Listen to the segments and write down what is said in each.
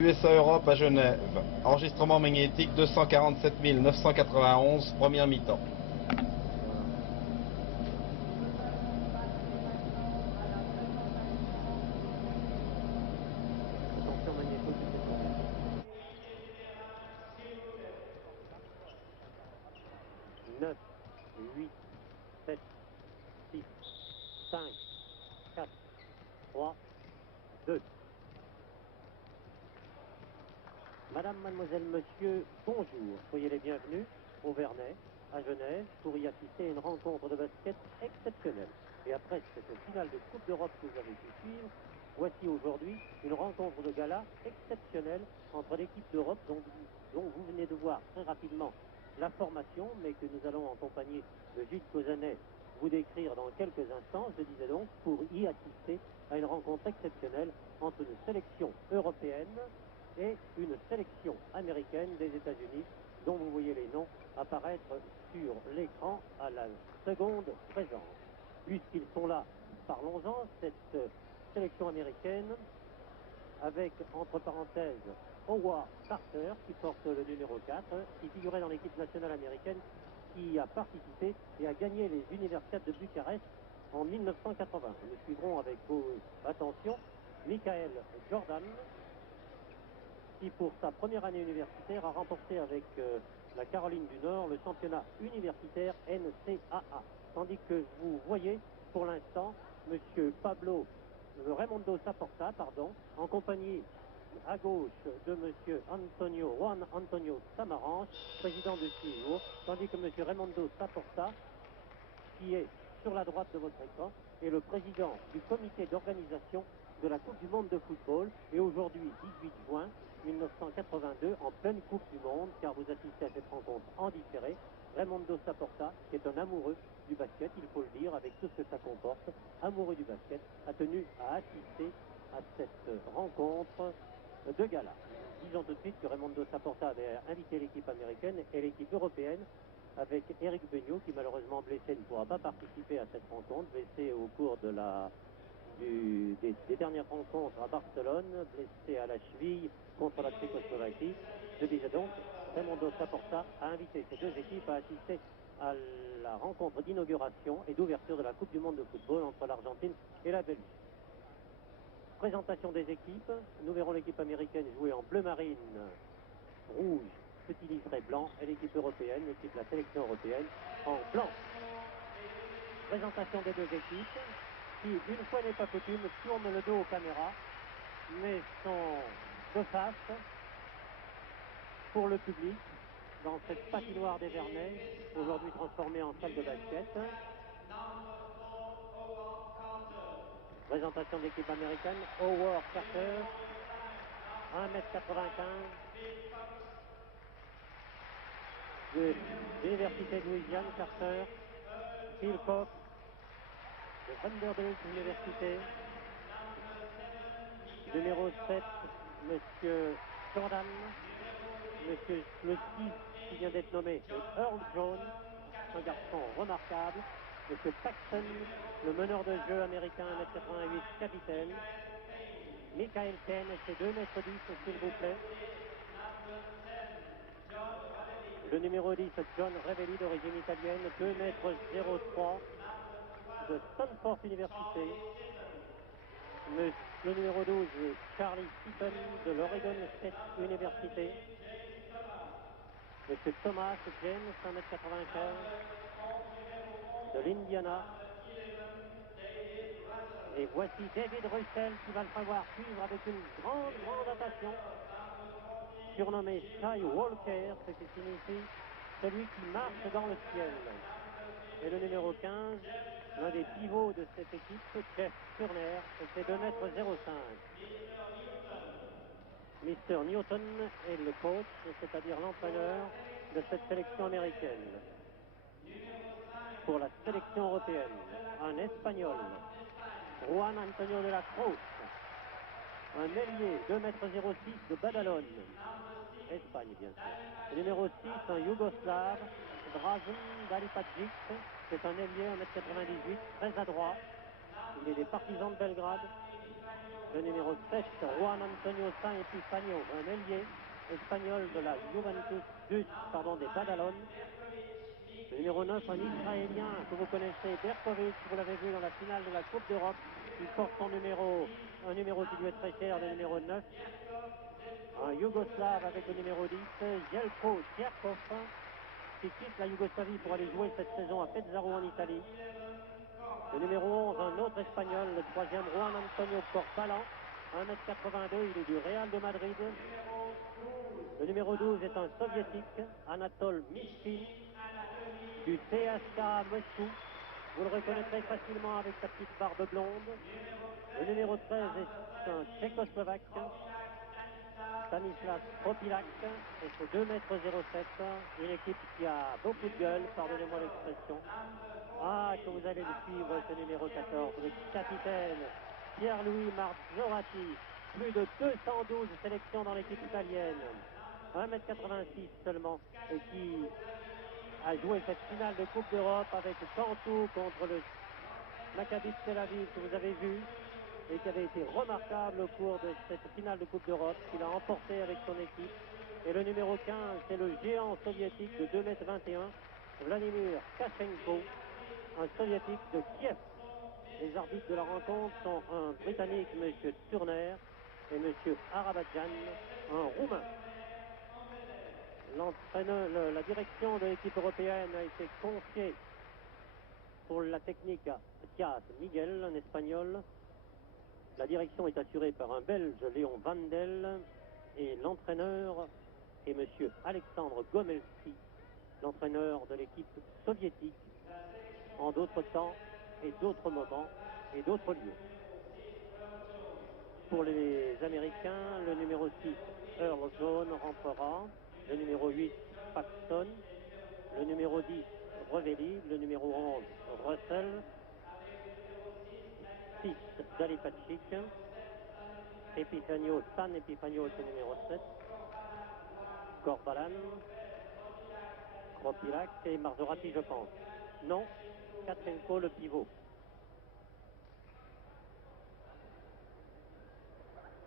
USA Europe à Genève. Enregistrement magnétique 247 991, première mi-temps. Attention magnétique du septembre. 9, 8, 7, 6, 5, 4, 3, 2. Madame, mademoiselle, monsieur, bonjour. Soyez les bienvenus au Vernet, à Genève, pour y assister à une rencontre de basket exceptionnelle. Et après cette finale de Coupe d'Europe que vous avez pu suivre, voici aujourd'hui une rencontre de gala exceptionnelle entre l'équipe d'Europe dont vous venez de voir très rapidement la formation, mais que nous allons en compagnie de Gilles Causanet vous décrire dans quelques instants, je disais donc, pour y assister à une rencontre exceptionnelle entre une sélection européenne et une sélection américaine des États-Unis, dont vous voyez les noms apparaître sur l'écran à la seconde présente. Puisqu'ils sont là, parlons-en, cette sélection américaine avec, entre parenthèses, Howard Carter, qui porte le numéro 4, qui figurait dans l'équipe nationale américaine, qui a participé et a gagné les Universiades de Bucarest en 1980. Nous suivrons avec attention Michael Jordan, qui pour sa première année universitaire a remporté avec la Caroline du Nord le championnat universitaire NCAA. Tandis que vous voyez pour l'instant M. Raimundo Saporta, en compagnie à gauche de M. Juan Antonio Samaranch, président de CIO, tandis que M. Raimundo Saporta, qui est sur la droite de votre écran, est le président du comité d'organisation de la Coupe du Monde de football, et aujourd'hui, 18 juin 1982, en pleine Coupe du Monde, car vous assistez à cette rencontre en différé, Raimundo Saporta, qui est un amoureux du basket, il faut le dire, avec tout ce que ça comporte, amoureux du basket, a tenu à assister à cette rencontre de gala. Disons tout de suite que Raimundo Saporta avait invité l'équipe américaine et l'équipe européenne, avec Eric Beugnaud, qui malheureusement blessé ne pourra pas participer à cette rencontre, blessé au cours de des dernières rencontres à Barcelone, blessé à la cheville contre la Tchécoslovaquie. Je disais donc, Raimundo Saporta a invité ces deux équipes à assister à la rencontre d'inauguration et d'ouverture de la Coupe du Monde de football entre l'Argentine et la Belgique. Présentation des équipes, nous verrons l'équipe américaine jouer en bleu marine, rouge, petit liseré blanc, et l'équipe européenne, la sélection européenne, en blanc. Présentation des deux équipes, qui, une fois n'est pas coutume, tournent le dos aux caméras, mais sont de face pour le public, dans cette patinoire des Vernets, aujourd'hui transformée en salle de basket. Présentation de l'équipe américaine, Howard Carter, 1m95, de l'Université de Louisiane, Carter, Phil Cox, de Vanderbilt Université, numéro 7, M. Jordan, M. le 6 qui vient d'être nommé, Earl Jones, un garçon remarquable, M. Paxton, le meneur de jeu américain 1m88, capitaine, Michael Ken, c'est 2m10, s'il vous plaît. Le numéro 10, John Revelli, d'origine italienne, 2m03, de Stanford Université. Le numéro 12, Charlie Stephen, de l'Oregon State University. M. Thomas James, 1m95, de l'Indiana. Et voici David Russell qui va le falloir suivre avec une grande attention. Surnommé Sky Walker, ce qui signifie celui qui marche dans le ciel. Et le numéro 15, l'un des pivots de cette équipe, Jeff Turner, c'est 2m05. Mr. Newton est le coach, c'est-à-dire l'entraîneur de cette sélection américaine. Pour la sélection européenne, un Espagnol, Juan Antonio de la Cruz, un ailier, 2m06 de Badalone, Espagne bien sûr. Le numéro 6, un Yougoslave, Drazen Dalipagic, c'est un ailier, 1m98, très adroit. Il est des partisans de Belgrade. le numéro 7, Juan Antonio San Epifanio, un ailier espagnol de la Juventus des Badalone. Le numéro 9, un Israélien que vous connaissez, Berkovic, vous l'avez vu dans la finale de la Coupe d'Europe. Il porte son numéro, un numéro qui lui est très cher, le numéro 9. Un Yougoslave avec le numéro 10, Jelko Tcherkov, qui quitte la Yougoslavie pour aller jouer cette saison à Pesaro en Italie. Le numéro 11, un autre Espagnol, le troisième, Juan Antonio Corbalan, 1m82, il est du Real de Madrid. Le numéro 12 est un soviétique, Anatol Mishkin, du CSKA Moscou. Vous le reconnaîtrez facilement avec sa petite barbe blonde. Le numéro 13 est un Tchécoslovaque, Stanislas Propilak, et c'est 2m07, une équipe qui a beaucoup de gueule, pardonnez-moi l'expression. Ah, que vous allez le suivre, ce numéro 14, le capitaine Pierre-Louis Marzorati, plus de 212 sélections dans l'équipe italienne, 1m86 seulement, et qui a joué cette finale de Coupe d'Europe avec Cantou contre le Maccabi de Tel Aviv que vous avez vu, et qui avait été remarquable au cours de cette finale de Coupe d'Europe, qu'il a emporté avec son équipe. Et le numéro 15, c'est le géant soviétique de 2m21, Vladimir Kachenko, un soviétique de Kiev. Les arbitres de la rencontre sont un Britannique, M. Turner, et M. Arabadjan, un Roumain. L'entraîneur, la direction de l'équipe européenne a été confiée pour la technique à Thias Miguel, un Espagnol. La direction est assurée par un Belge, Léon Vandel, et l'entraîneur est M. Alexandre Gomelski, l'entraîneur de l'équipe soviétique, en d'autres temps et d'autres moments et d'autres lieux. Pour les Américains, le numéro 6, Earl John, rentrera. Le numéro 8, Paxton. Le numéro 10, Revelli. Le numéro 11, Russell. 6, Dalipacic. Epifanio, San Epifanio, c'est le numéro 7. Corbalan. Propilak et Marzorati, je pense. Non, Kachenko, le pivot.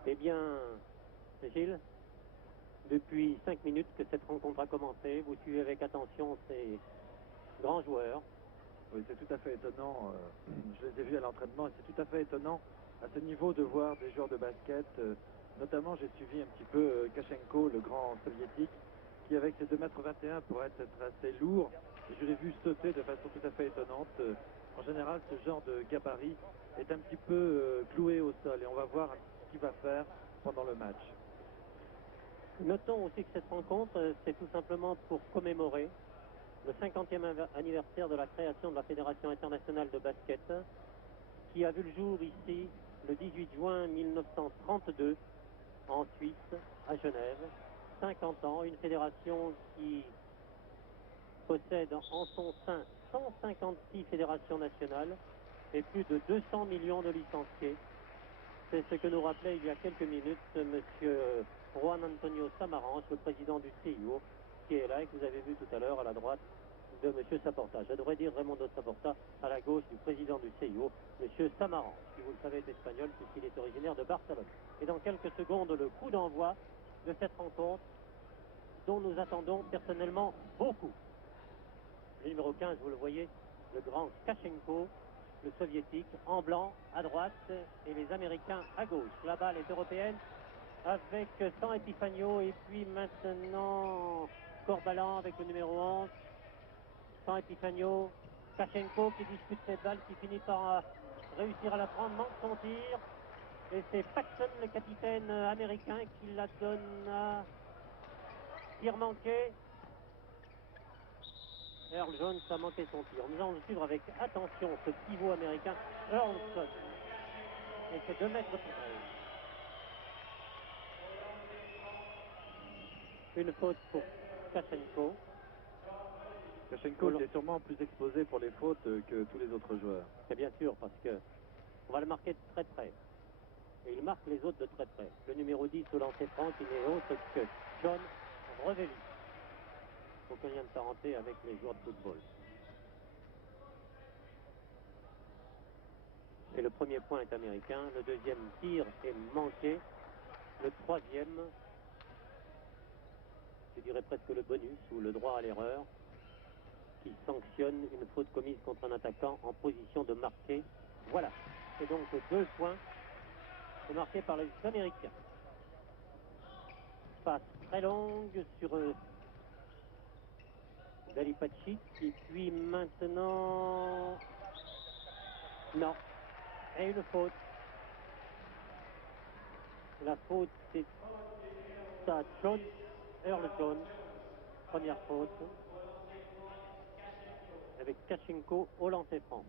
Eh bien, Gilles, depuis 5 minutes que cette rencontre a commencé, vous suivez avec attention ces grands joueurs. Oui, c'est tout à fait étonnant. Je les ai vus à l'entraînement et c'est tout à fait étonnant à ce niveau de voir des joueurs de basket. Notamment, j'ai suivi un petit peu Kachenko, le grand soviétique, qui avec ses 2m21 pourrait être assez lourd. Et je l'ai vu sauter de façon tout à fait étonnante. En général, ce genre de gabarit est un petit peu cloué au sol et on va voir ce qu'il va faire pendant le match. Notons aussi que cette rencontre, c'est tout simplement pour commémorer le 50e anniversaire de la création de la Fédération internationale de basket, qui a vu le jour ici le 18 juin 1932 en Suisse, à Genève. 50 ans, une fédération qui possède en son sein 156 fédérations nationales et plus de 200 millions de licenciés. C'est ce que nous rappelait il y a quelques minutes M. Juan Antonio Samaranch, le président du CIO, qui est là et que vous avez vu tout à l'heure à la droite de M. Saporta. Je devrais dire Raimondo Saporta à la gauche du président du CIO, M. Samaranch, qui vous le savez est espagnol puisqu'il est originaire de Barcelone. Et dans quelques secondes, le coup d'envoi de cette rencontre dont nous attendons personnellement beaucoup. Le numéro 15, vous le voyez, le grand Kachenko, le soviétique, en blanc à droite et les Américains à gauche. La balle est européenne avec San Epifanio et puis maintenant Corbalan avec le numéro 11. San Epifanio, Kachenko qui dispute cette balle, qui finit par réussir à la prendre, manque son tir. Et c'est Paxton, le capitaine américain, qui la donne à tir manqué. Earl Jones a manqué son tir. Nous allons le suivre avec attention, ce pivot américain, Earlson. Et c'est 2 mètres 13. Une faute pour Kachenko. Kachenko est sûrement plus exposé pour les fautes que tous les autres joueurs. C'est bien sûr, parce que on va le marquer de très près. Et il marque les autres de très près. Le numéro 10 au lancer franc, qui n'est autre que John Revelli. Aucun lien de parenté avec les joueurs de football. Et le premier point est américain. Le deuxième tir est manqué. Le troisième, je dirais presque le bonus ou le droit à l'erreur, qui sanctionne une faute commise contre un attaquant en position de marquer. Voilà. Et donc 2 points sont marqués par les Américains. Passe très longue sur Dalipacic. Et puis maintenant... Non. Et une faute. La faute, c'est à Jones, Earl Jones. Première faute. Avec Kachenko au lancer franc.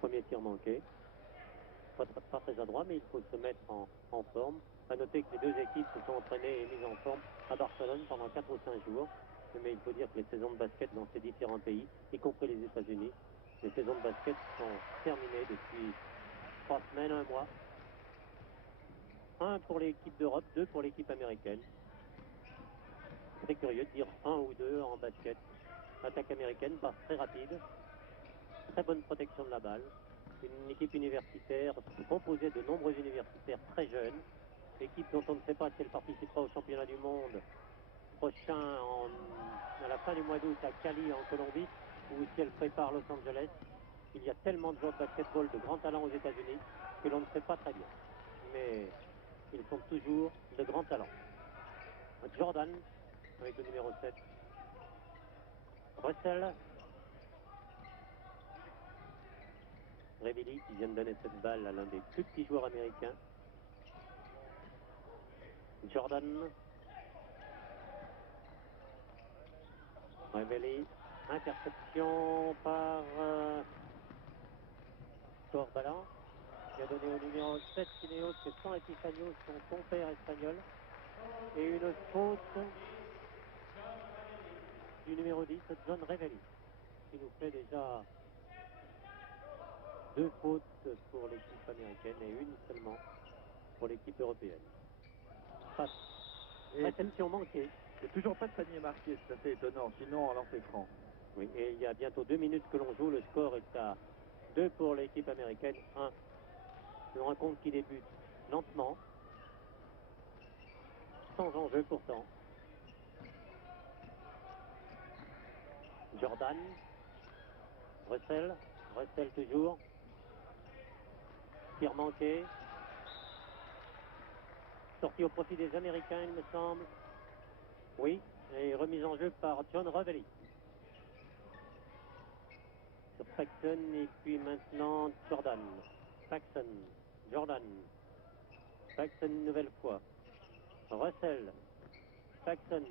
Premier tir manqué. Pas très adroit, mais il faut se mettre en forme. À noter que les deux équipes se sont entraînées et mises en forme à Barcelone pendant 4 ou 5 jours. Mais il faut dire que les saisons de basket dans ces différents pays, y compris les États-Unis, les saisons de basket sont terminées depuis 3 semaines, 1 mois. 1 pour l'équipe d'Europe, 2 pour l'équipe américaine. Très curieux de dire 1 ou 2 en basket. Attaque américaine, passe très rapide. Très bonne protection de la balle. Une équipe universitaire composée de nombreux universitaires très jeunes. Équipe dont on ne sait pas si elle participera au championnat du monde prochain à la fin du mois d'août à Cali en Colombie, ou si elle prépare Los Angeles. Il y a tellement de joueurs de basketball de grands talents aux États-Unis que l'on ne sait pas très bien. Mais ils sont toujours de grands talents. Jordan avec le numéro 7. Russell. Revilly qui vient de donner cette balle à l'un des plus petits joueurs américains. Jordan. Revilly. Interception par Corbalan, qui a donné au numéro 7 Cineos, que San Epifanio, son compère espagnol. Et une faute du numéro 10, John Revilly, qui nous fait déjà 2 fautes pour l'équipe américaine et 1 seulement pour l'équipe européenne. Passe. Réception manquée. Il n'y a toujours pas de panier marqué, c'est assez étonnant, sinon on lancer franc. Oui, et il y a bientôt 2 minutes que l'on joue. Le score est à 2 pour l'équipe américaine, 1. Une rencontre qui débute lentement, sans enjeu pourtant. Jordan, Russell toujours. Tir manqué. Sorti au profit des Américains, il me semble. Oui, et remise en jeu par John Revilly. Sur Paxson et puis maintenant Jordan. Paxson, Jordan. Paxson une nouvelle fois. Russell. Paxson.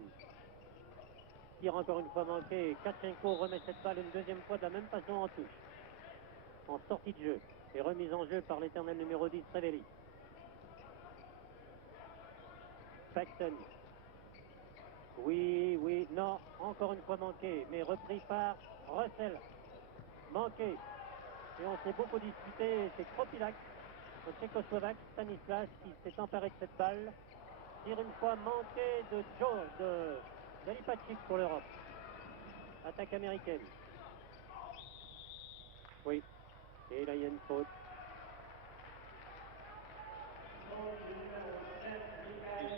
Tire encore une fois manqué. Kachenko remet cette balle une deuxième fois de la même façon en touche. En sortie de jeu. Et remise en jeu par l'éternel numéro 10, Revilly. Paxson. Oui, non, encore une fois manqué, mais repris par Russell. Manqué. Et on s'est beaucoup disputé, c'est Kropilac, le Tchécoslovaque, Stanislas, qui s'est emparé de cette balle. Tire une fois manqué de Joe, de Dalipacic pour l'Europe. Attaque américaine. Oui. Et là, il y a une faute.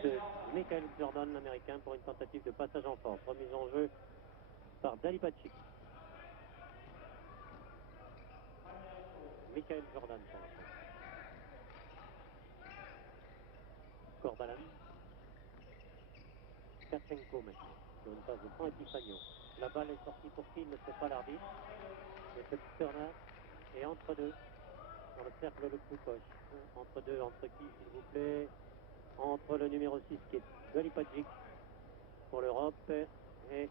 De Michael Jordan, l'américain, pour une tentative de passage en force. Remise en jeu par Dalipacic. Michael Jordan pour l'instant. Corbalan. Kachenko maintenant, sur une passe de San Epifanio. La balle est sortie pour qui? Il ne sait pas l'arbitre. Et c'est Turner. Et entre deux, dans le cercle le plus proche. Entre deux, entre qui, s'il vous plaît? Entre le numéro 6 qui est Dalipacic pour l'Europe et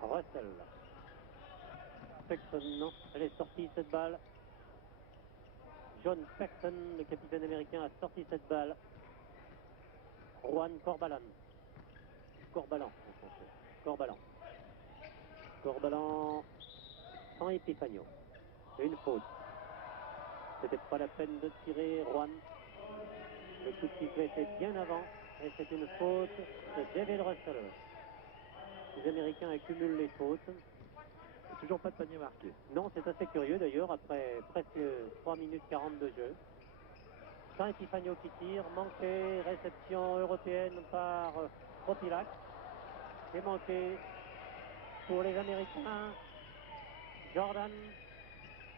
Russell. Paxson, non, elle est sortie cette balle. John Paxson, le capitaine américain, a sorti cette balle. Juan Corbalan. Corbalan. Sans Epifanio. Une faute. C'était pas la peine de tirer Juan. Le coup de sifflet était bien avant Et c'est une faute de David Russell. Les Américains accumulent les fautes. Et toujours pas de panier marqué. Non, c'est assez curieux d'ailleurs, après presque 3 minutes 40 de jeu. Saint Epifanio qui tire, manqué, réception européenne par Kropilac. Et manqué pour les Américains. Jordan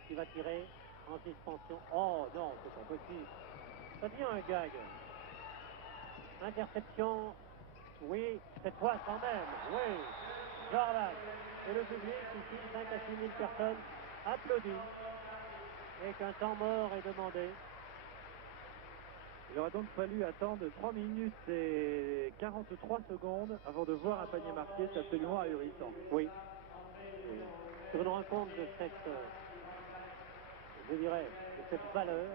qui va tirer en suspension. Oh non, c'est pas possible. Ça devient un gag. Interception. Oui, cette fois quand même. Oui, Jordan. Et le public ici, 5 à 6 000 personnes, applaudit. Et qu'un temps mort est demandé. Il aurait donc fallu attendre 3 minutes et 43 secondes avant de voir un panier marqué. C'est absolument ahurissant. Oui. Et sur une rencontre de cette, je dirais, de cette valeur,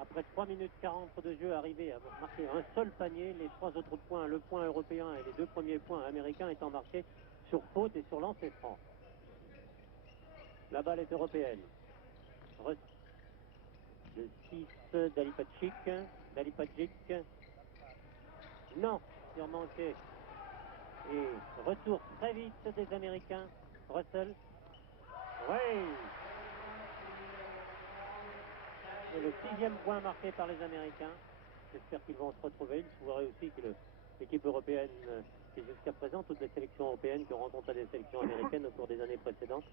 après 3 minutes 40 de jeu, arrivé à marquer un seul panier, les 3 autres points, le point européen et les 2 premiers points américains étant marqués sur faute et sur lancer franc. La balle est européenne. De 6 Dalipacic. Non, tir manqué. Et retour très vite des Américains. Russell. Oui. Et le 6e point marqué par les Américains. J'espère qu'ils vont se retrouver. Il faudrait aussi que l'équipe européenne, qui jusqu'à présent, toutes les sélections européennes qui ont rencontré des sélections américaines au cours des années précédentes,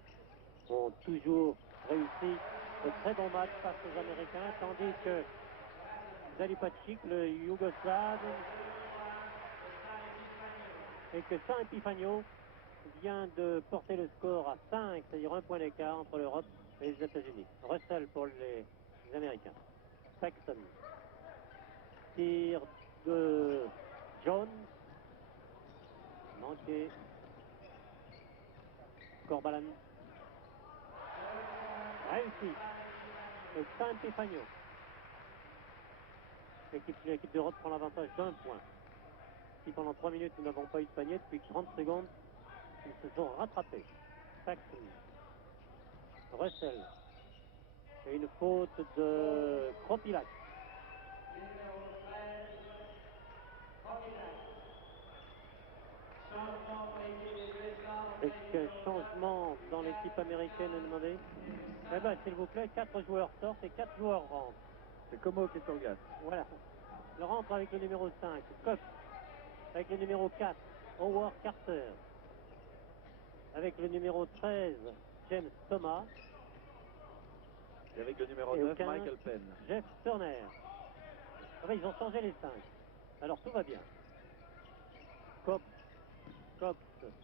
ont toujours réussi de très bons matchs face aux Américains, tandis que Dalipacic, le Yougoslave, et que Saint Epifanio vient de porter le score à 5, c'est-à-dire un point d'écart entre l'Europe et les États-Unis. Russell pour les Américains. Paxton. Tir de Jones. Manqué. Corbalan. Réussi. Et Saint Epifanio. L'équipe d'Europe prend l'avantage d'un point. Si pendant 3 minutes nous n'avons pas eu de panier, depuis 30 secondes, ils se sont rattrapés. Paxton. Russell. Et une faute de Kropilac. Est-ce qu'un changement dans l'équipe américaine est demandé? Eh bien, s'il vous plaît, 4 joueurs sortent et 4 joueurs rentrent. C'est Como qui est sur le gaz. Voilà. Il rentre avec le numéro 5, Cox. Avec le numéro 4, Howard Carter. Avec le numéro 13, James Thomas. Et avec le numéro Et au 9, 15, Michael Penn. Jeff Turner. Ah ben, ils ont changé les 5. Alors tout va bien. Cox,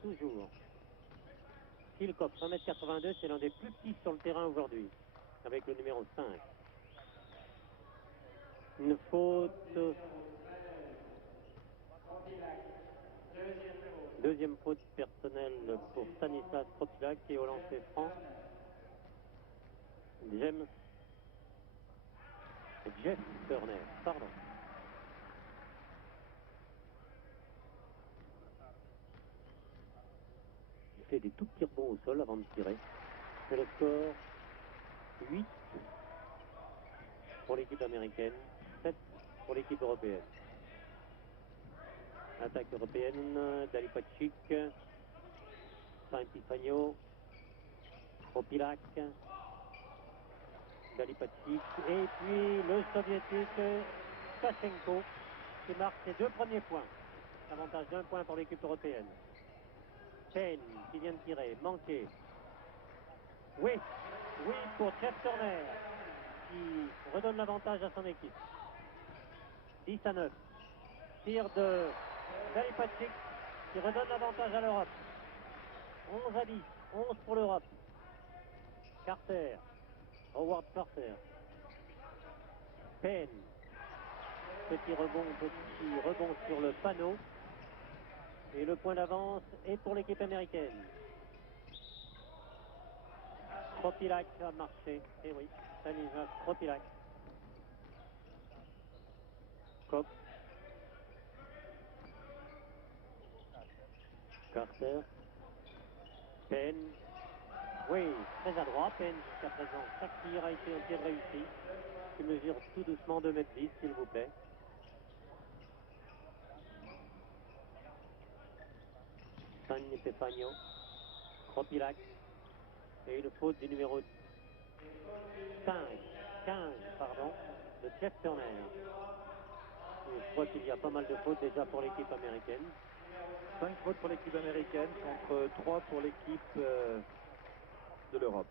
toujours. Phil Cox, 1m82, c'est l'un des plus petits sur le terrain aujourd'hui. Avec le numéro 5. Une faute. Deuxième faute personnelle pour Stanislas Kropilac qui est au lancer franc. Jeff Turner, pardon. Il fait des tout petits rebonds au sol avant de tirer. C'est le score 8 pour l'équipe américaine, 7 pour l'équipe européenne. Attaque européenne, Dalipacic, Saint Epifanio, Kropilac, Dalipacic, et puis le soviétique Kachenko qui marque ses 2 premiers points. Avantage d'1 point pour l'équipe européenne. Penn qui vient de tirer, manqué. Oui pour Jeff Turner qui redonne l'avantage à son équipe. 10 à 9. Tir de Dalipacic qui redonne l'avantage à l'Europe. 11 à 10. 11 pour l'Europe. Carter. Howard Carter. Penn. Petit rebond sur le panneau. Et le point d'avance est pour l'équipe américaine. Kropilac a marché. Eh oui, Stanislas Kropilac. Cox. Carter. Penn. Oui, très adroit. Penn jusqu'à présent. Chaque tir a été un tir réussi. Qui mesure tout doucement 2,10 m, s'il vous plaît. San Epifanio, Kropilac, et une faute du numéro 15, pardon, de Jeff Turner. Et je crois qu'il y a pas mal de fautes déjà pour l'équipe américaine. 5 fautes pour l'équipe américaine contre 3 pour l'équipe de l'Europe.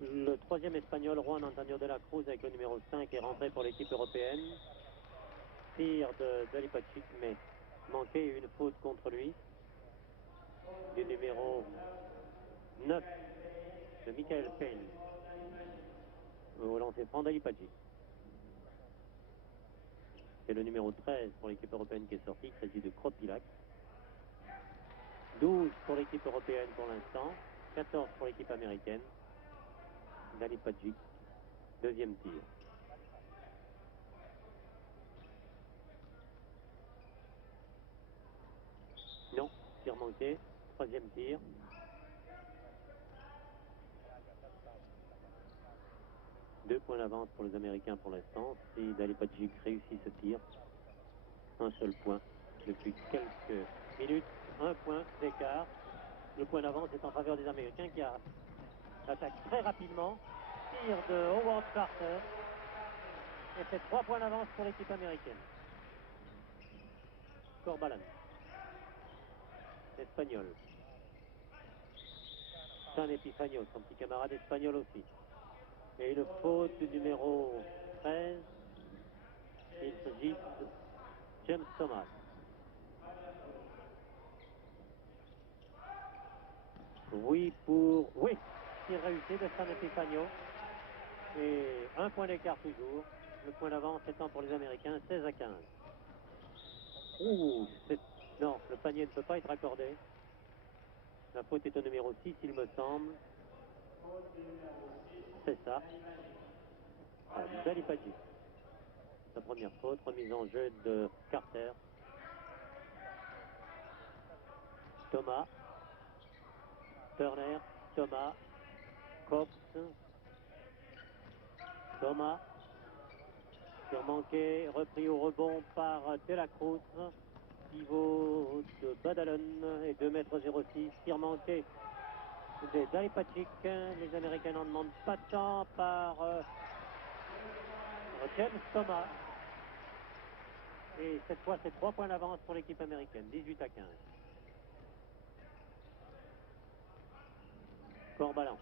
Le troisième espagnol, Juan Antonio de la Cruz, avec le numéro 5, est rentré pour l'équipe européenne. Tir de Dalipacic, mais manqué, une faute contre lui. Du numéro 9 de Michael Payne. Au lancer franc Dalipacic. C'est le numéro 13 pour l'équipe européenne qui est sorti. Il s'agit de Kropilac. 12 pour l'équipe européenne pour l'instant. 14 pour l'équipe américaine. Dalipacic, deuxième tir. Non, tir manqué. Troisième tir. Deux points d'avance pour les Américains pour l'instant. Si Dalipacic réussit ce tir, un seul point depuis quelques minutes. Un point d'écart. Le point d'avance est en faveur des Américains qui attaquent très rapidement. Tir de Howard Carter. Et c'est 3 points d'avance pour l'équipe américaine. Corbalan. Espagnol. San Epifanio, son petit camarade espagnol aussi. Et une faute du numéro 13. Il s'agit de James Thomas. Oui, tir réussi de San Epifanio. Et un point d'écart toujours. Le point d'avance étant pour les Américains 16-15. Non, le panier ne peut pas être accordé. La faute est au numéro 6, il me semble. C'est ça. Dalipacic. Sa première faute, remise en jeu de Carter. Thomas. Turner. Thomas. Cox. Thomas. Tir manqué, repris au rebond par De la Cruz. Pivot de Badalone et 2,06 m. Tir manqué de Dalipacic. Les Américains n'en demandent pas tant par James Thomas. Et cette fois, c'est 3 points d'avance pour l'équipe américaine, 18-15. Corbalan.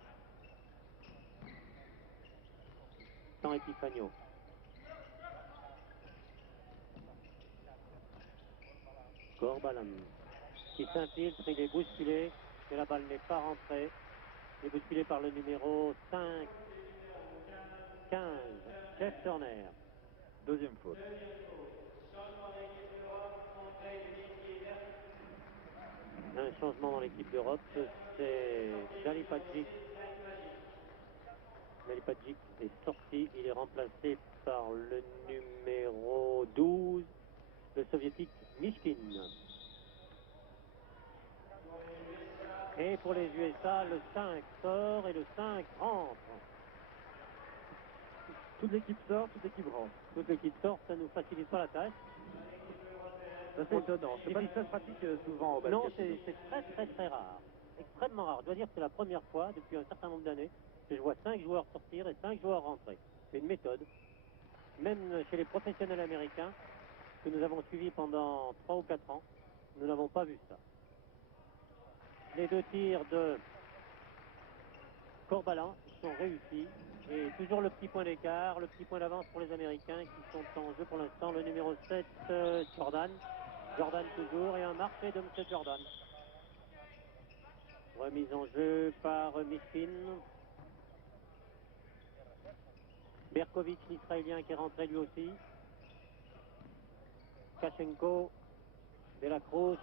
San Epifanio. Corbalan qui s'infiltre, il est bousculé, mais la balle n'est pas rentrée. Il est bousculé par le numéro 5, 15, Jeff Turner. Deuxième faute. Un changement dans l'équipe d'Europe, c'est Dalipacic. Dalipacic est sorti, il est remplacé par le numéro 12, le soviétique Mishkin. Et pour les USA, le 5 sort et le 5 rentre. Toute l'équipe sort, toute l'équipe rentre. Toute l'équipe sort, ça ne nous facilite pas la tâche. C'est étonnant. C'est pas ça se pratique souvent au basket. Non, c'est très rare. Extrêmement rare. Je dois dire que c'est la première fois depuis un certain nombre d'années que je vois 5 joueurs sortir et 5 joueurs rentrer. C'est une méthode. Même chez les professionnels américains que nous avons suivis pendant 3 ou 4 ans, nous n'avons pas vu ça. Les deux tirs de Corbalan sont réussis. Et toujours le petit point d'écart, le petit point d'avance pour les Américains qui sont en jeu pour l'instant. Le numéro 7, Jordan. Jordan toujours, et un marqué de M. Jordan. Remise en jeu par Mishkin. Berkovic, l'Israélien, qui est rentré lui aussi. Kachenko, De la Cruz,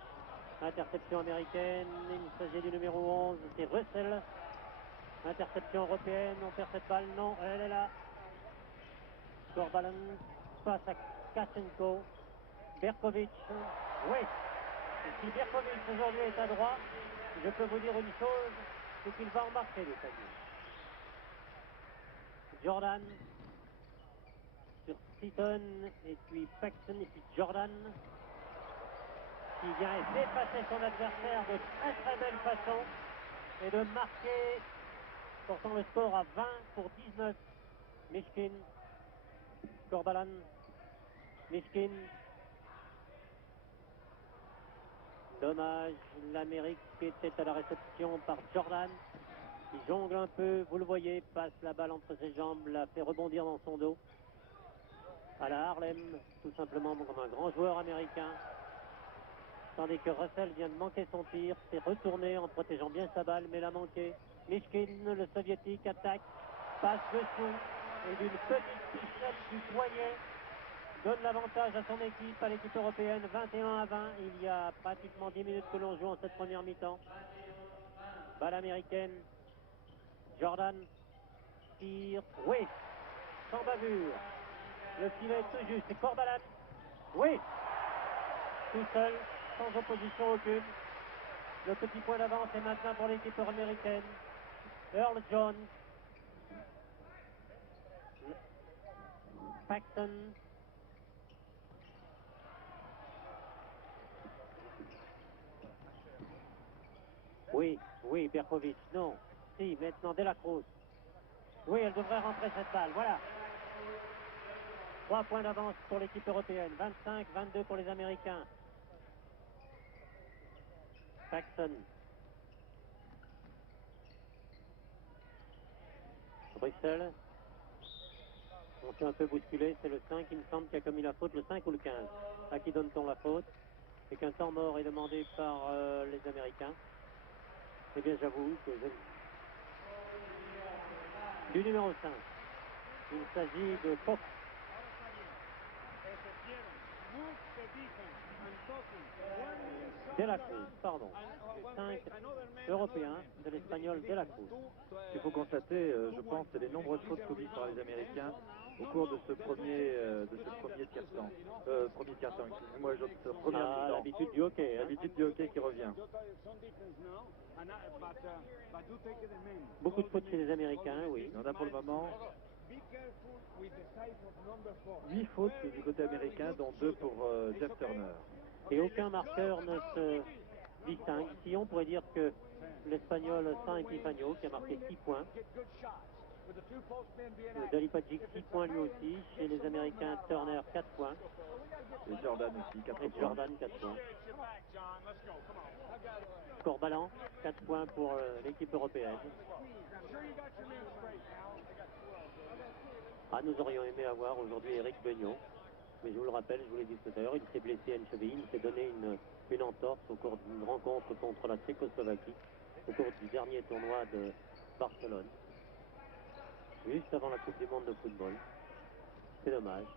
interception américaine. Il s'agit du numéro 11, c'est Russell. Interception européenne, on perd cette balle, non, elle est là. Corbalan passe à Kachenko. Berkovic, oui. Si Berkovic aujourd'hui est à droite, je peux vous dire une chose, c'est qu'il va en marquer des paniers. Jordan sur Seaton, et puis Paxton, et puis Jordan. qui vient dépasser son adversaire de très très belle façon et de marquer, portant le score à 20 pour 19. Mishkin, Corbalan, Mishkin. Dommage, l'Amérique était à la réception par Jordan, qui jongle un peu, vous le voyez, passe la balle entre ses jambes, la fait rebondir dans son dos. À la Harlem, tout simplement comme un grand joueur américain. Tandis que Russell vient de manquer son tir, s'est retourné en protégeant bien sa balle, mais l'a manqué. Mishkin, le soviétique, attaque, passe dessous, et d'une petite ficelle du poignet, donne l'avantage à son équipe, à l'équipe européenne, 21-20. Il y a pratiquement 10 minutes que l'on joue en cette première mi-temps. Balle américaine. Jordan tire. Oui, sans bavure. Le filet est tout juste. C'est Corbalan. Oui, tout seul, sans opposition aucune. Le petit point d'avance est maintenant pour l'équipe américaine. Earl Jones. Paxton. Oui, oui, Berkovic, non. Si, maintenant Delacruz. Oui, elle devrait rentrer cette balle, voilà. 3 points d'avance pour l'équipe européenne, 25-22 pour les Américains. Paxton. Bruxelles. On s'est un peu bousculé, c'est le 5, il me semble, qui a commis la faute, le 5 ou le 15. À qui donne-t-on la faute? Et qu'un temps mort est demandé par les Américains. Eh bien, j'avoue que du numéro 5. Il s'agit de Fox. Delacruz, pardon. Le 5 européen de l'Espagnol Delacruz. Ce qu'il faut constater, je pense, c'est les nombreuses fautes commises par les Américains au cours de ce premier tiers-temps. Premier tiers-temps, excusez-moi, ce premier mi-temps. L'habitude du hockey. Hein. L'habitude du hockey qui revient. Beaucoup de fautes chez les Américains, oui. On a pour le moment 8 fautes du côté américain, dont 2 pour Jeff Turner. Et aucun marqueur ne se distingue. Si on pourrait dire que l'Espagnol San Epifanio, qui a marqué 6 points, Dalipagic 6 points lui aussi, chez les Américains Turner 4 points. Et Jordan aussi, 4 Et points. Jordan 4 points. Corbalan 4 points pour l'équipe européenne. Ah, nous aurions aimé avoir aujourd'hui Eric Beugnot. Mais je vous le rappelle, je vous l'ai dit tout à l'heure, il s'est blessé à une cheville, il s'est donné une entorse au cours d'une rencontre contre la Tchécoslovaquie, au cours du dernier tournoi de Barcelone, juste avant la Coupe du Monde de football. C'est dommage.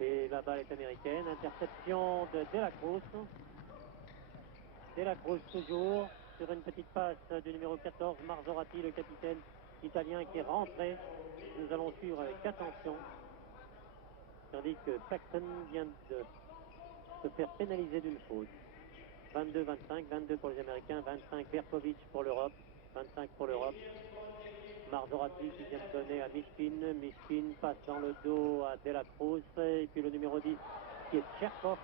Et la balle est américaine, interception de Delacruz. Delacruz toujours sur une petite passe du numéro 14, Marzorati, le capitaine italien qui est rentré. Nous allons suivre avec attention. Tandis que Paxton vient de se faire pénaliser d'une faute. 22-25, 22 pour les Américains, 25 Berkovic pour l'Europe, 25 pour l'Europe. Marzorati qui vient de donner à Mishkin. Mishkin passe dans le dos à Delacruz. Et puis le numéro 10 qui est Cherkov.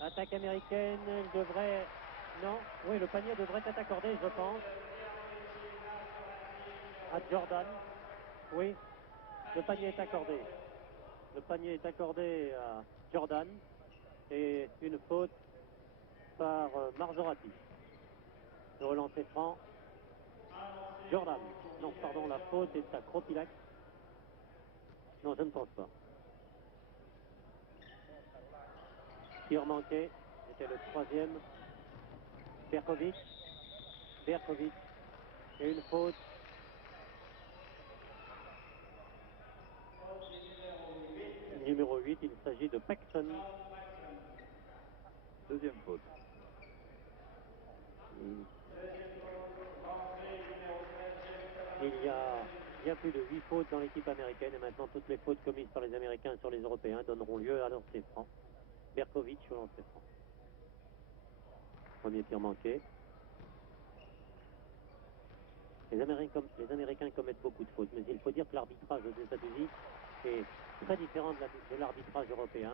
Attaque américaine, il devrait... Non, oui, le panier devrait être accordé, je pense. À Jordan. Oui, le panier est accordé. Le panier est accordé à Jordan et une faute par Marzorati. Le relancer franc. Jordan. Non, pardon, la faute est à Kropilac. Non, je ne pense pas. Tir manqué. C'était le 3e. Berkovic. Berkovic. Et une faute. Numéro 8, il s'agit de Paxton. Deuxième faute. Il y a bien plus de 8 fautes dans l'équipe américaine et maintenant toutes les fautes commises par les Américains sur les Européens donneront lieu à lancer franc. Berkovic au lancer franc. Premier tir manqué. Les Américains commettent beaucoup de fautes, mais il faut dire que l'arbitrage aux États-Unis est très différent de l'arbitrage européen.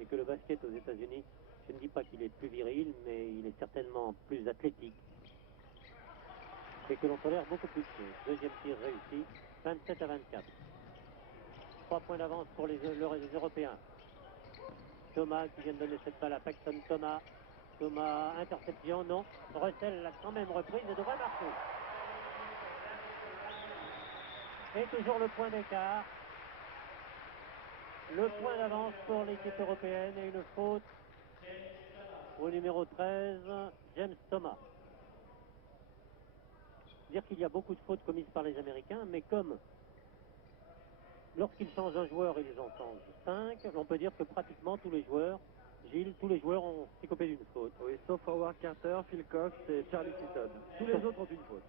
et que le basket aux États-Unis, je ne dis pas qu'il est plus viril, mais il est certainement plus athlétique et que l'on tolère beaucoup plus de choses. Deuxième tir réussi, 27 à 24. 3 points d'avance pour les Européens. Thomas qui vient de donner cette balle à Paxton. Thomas, interception, non. Russell l'a quand même reprise et devrait marquer. Et toujours le point d'écart. Le point d'avance pour l'équipe européenne et une faute au numéro 13, James Thomas. Dire qu'il y a beaucoup de fautes commises par les Américains, mais comme lorsqu'ils changent un joueur, ils en changent 5, on peut dire que pratiquement tous les joueurs, Gilles, tous les joueurs ont écopé d'une faute. Oui, sauf Howard Carter, Phil Cox et Charlie Seaton. Tous les autres ont une faute.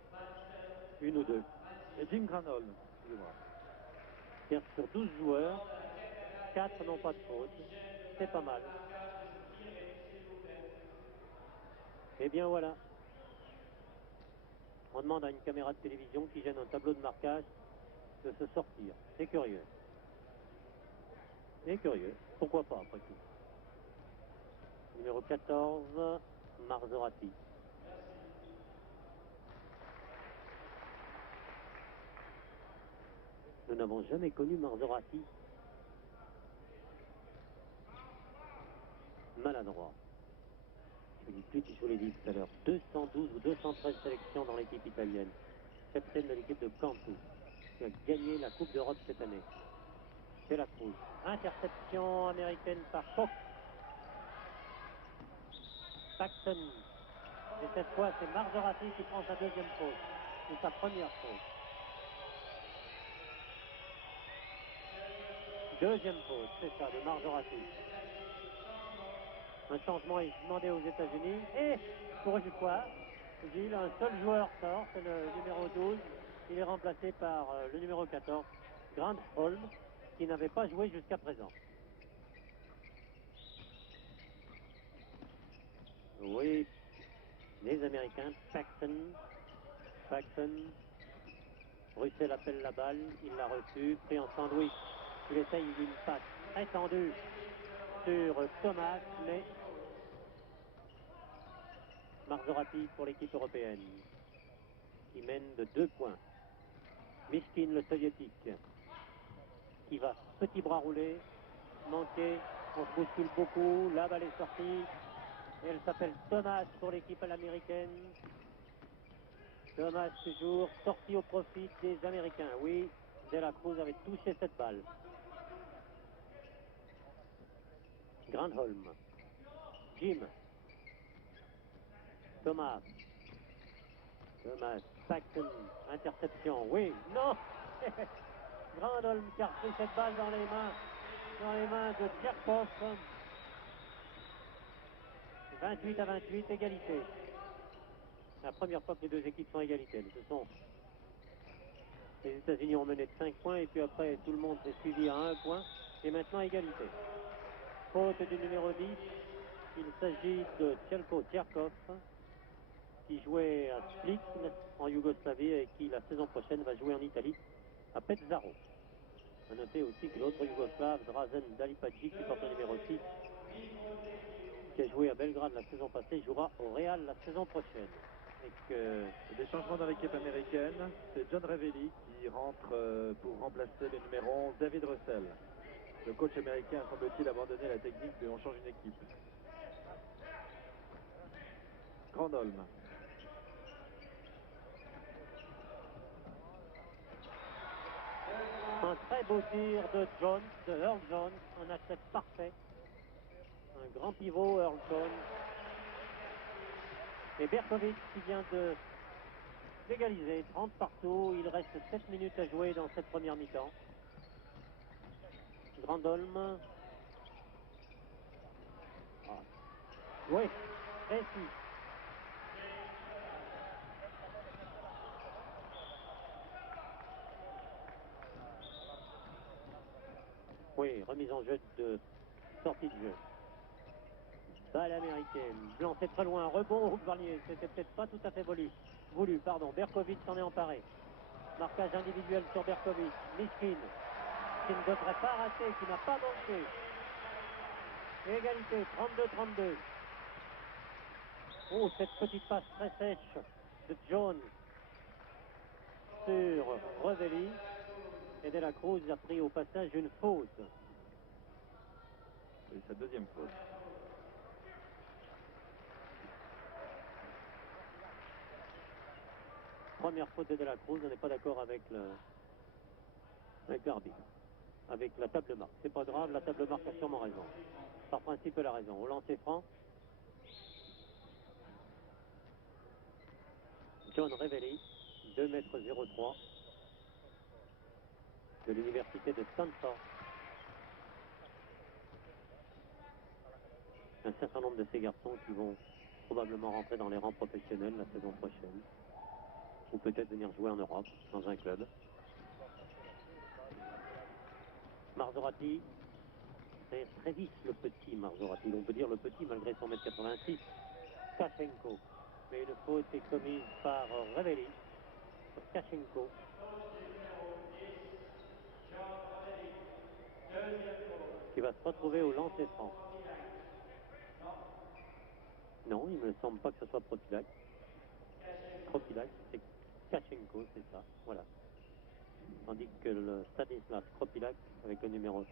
Une ou deux. Et Jim Granholm, excusez-moi. C'est-à-dire sur 12 joueurs, 4 n'ont pas de faute. C'est pas mal. Et bien voilà. On demande à une caméra de télévision qui gêne un tableau de marquage de se sortir. C'est curieux. C'est curieux. Pourquoi pas, après tout. Numéro 14, Marzorati. Nous n'avons jamais connu Marzorati maladroit. Je dis plus, je vous l'ai dit tout à l'heure, 212 ou 213 sélections dans l'équipe italienne. Capitaine de l'équipe de Cantu, qui a gagné la Coupe d'Europe cette année. C'est la Cruz. Interception américaine par Koch. Paxton. Et cette fois, c'est Marzorati qui prend sa deuxième faute. C'est sa première faute. Deuxième faute, c'est ça, de Marzorati. Un changement est demandé aux États-Unis. Et pour une fois, Gilles, un seul joueur sort, c'est le numéro 12. Il est remplacé par le numéro 14, Grant Holm, qui n'avait pas joué jusqu'à présent. Oui, les Américains, Paxton. Russell appelle la balle, il l'a reçue, pris en sandwich. Il essaye une passe très tendue sur Thomas, mais Marzorati pour l'équipe européenne, qui mène de 2 points. Mishkin, le soviétique, qui va petit bras roulé, manqué, on se bouscule beaucoup, la balle est sortie. Et elle s'appelle Thomas pour l'équipe américaine. Thomas toujours sorti au profit des Américains. Oui, De La Cruz avait touché cette balle. Granholm. Jim. Thomas. Paxton. Interception. Oui, non. Granholm qui a repris cette balle dans les mains de Tcherkov. 28 à 28, égalité. La première fois que les deux équipes sont égalité. Les États-Unis ont mené de 5 points et puis après tout le monde s'est suivi à 1 point. Et maintenant égalité. Faute du numéro 10. Il s'agit de Tchelko Tcherkov qui jouait à Split en Yougoslavie et qui la saison prochaine va jouer en Italie à Pesaro. A noter aussi que l'autre Yougoslave, Drazen Dalipadji, qui porte le numéro 6, qui a joué à Belgrade la saison passée, jouera au Real la saison prochaine. Et que... Des changements dans l'équipe américaine. C'est John Ravelli qui rentre pour remplacer le numéro 11, David Russell. Le coach américain a semble-t-il abandonné la technique de on change une équipe. Granholm. Un très beau tir de Earl Jones, un athlète parfait. Un grand pivot, Earl Jones. Et Berkovic qui vient d'égaliser, 30 partout. Il reste 7 minutes à jouer dans cette première mi-temps. Granholm. Ah. Oui, réussi. Oui, remise en jeu de sortie de jeu. Balle américaine, lancé très loin, rebond au Varnier, c'était peut-être pas tout à fait voulu. Berkovic s'en est emparé. Marquage individuel sur Berkovic. Mishkin, qui ne devrait pas rater, qui n'a pas manqué. Et égalité, 32-32. Oh, cette petite passe très sèche de Jones sur Revelli. Et De La Cruz a pris au passage une faute. C'est sa deuxième faute. Première faute de La Cruz, on n'est pas d'accord avec l'arbitre, avec la table marque. C'est pas grave, la table marque a sûrement raison. Par principe, elle a raison. Au lancer franc, John Revelli, 2,03 m de l'université de Stanford. Un certain nombre de ces garçons qui vont probablement rentrer dans les rangs professionnels la saison prochaine, ou peut-être venir jouer en Europe, dans un club. Marzorati, c'est très vite le petit Marzorati, on peut dire le petit malgré son 1,86 m. Kachenko, mais une faute est commise par Revelli sur Kachenko. Qui va se retrouver au lancer franc. Non, il ne me semble pas que ce soit Propilac. Propilac, c'est Kachenko, c'est ça, voilà. Tandis que le Stanislas Kropilac, avec le numéro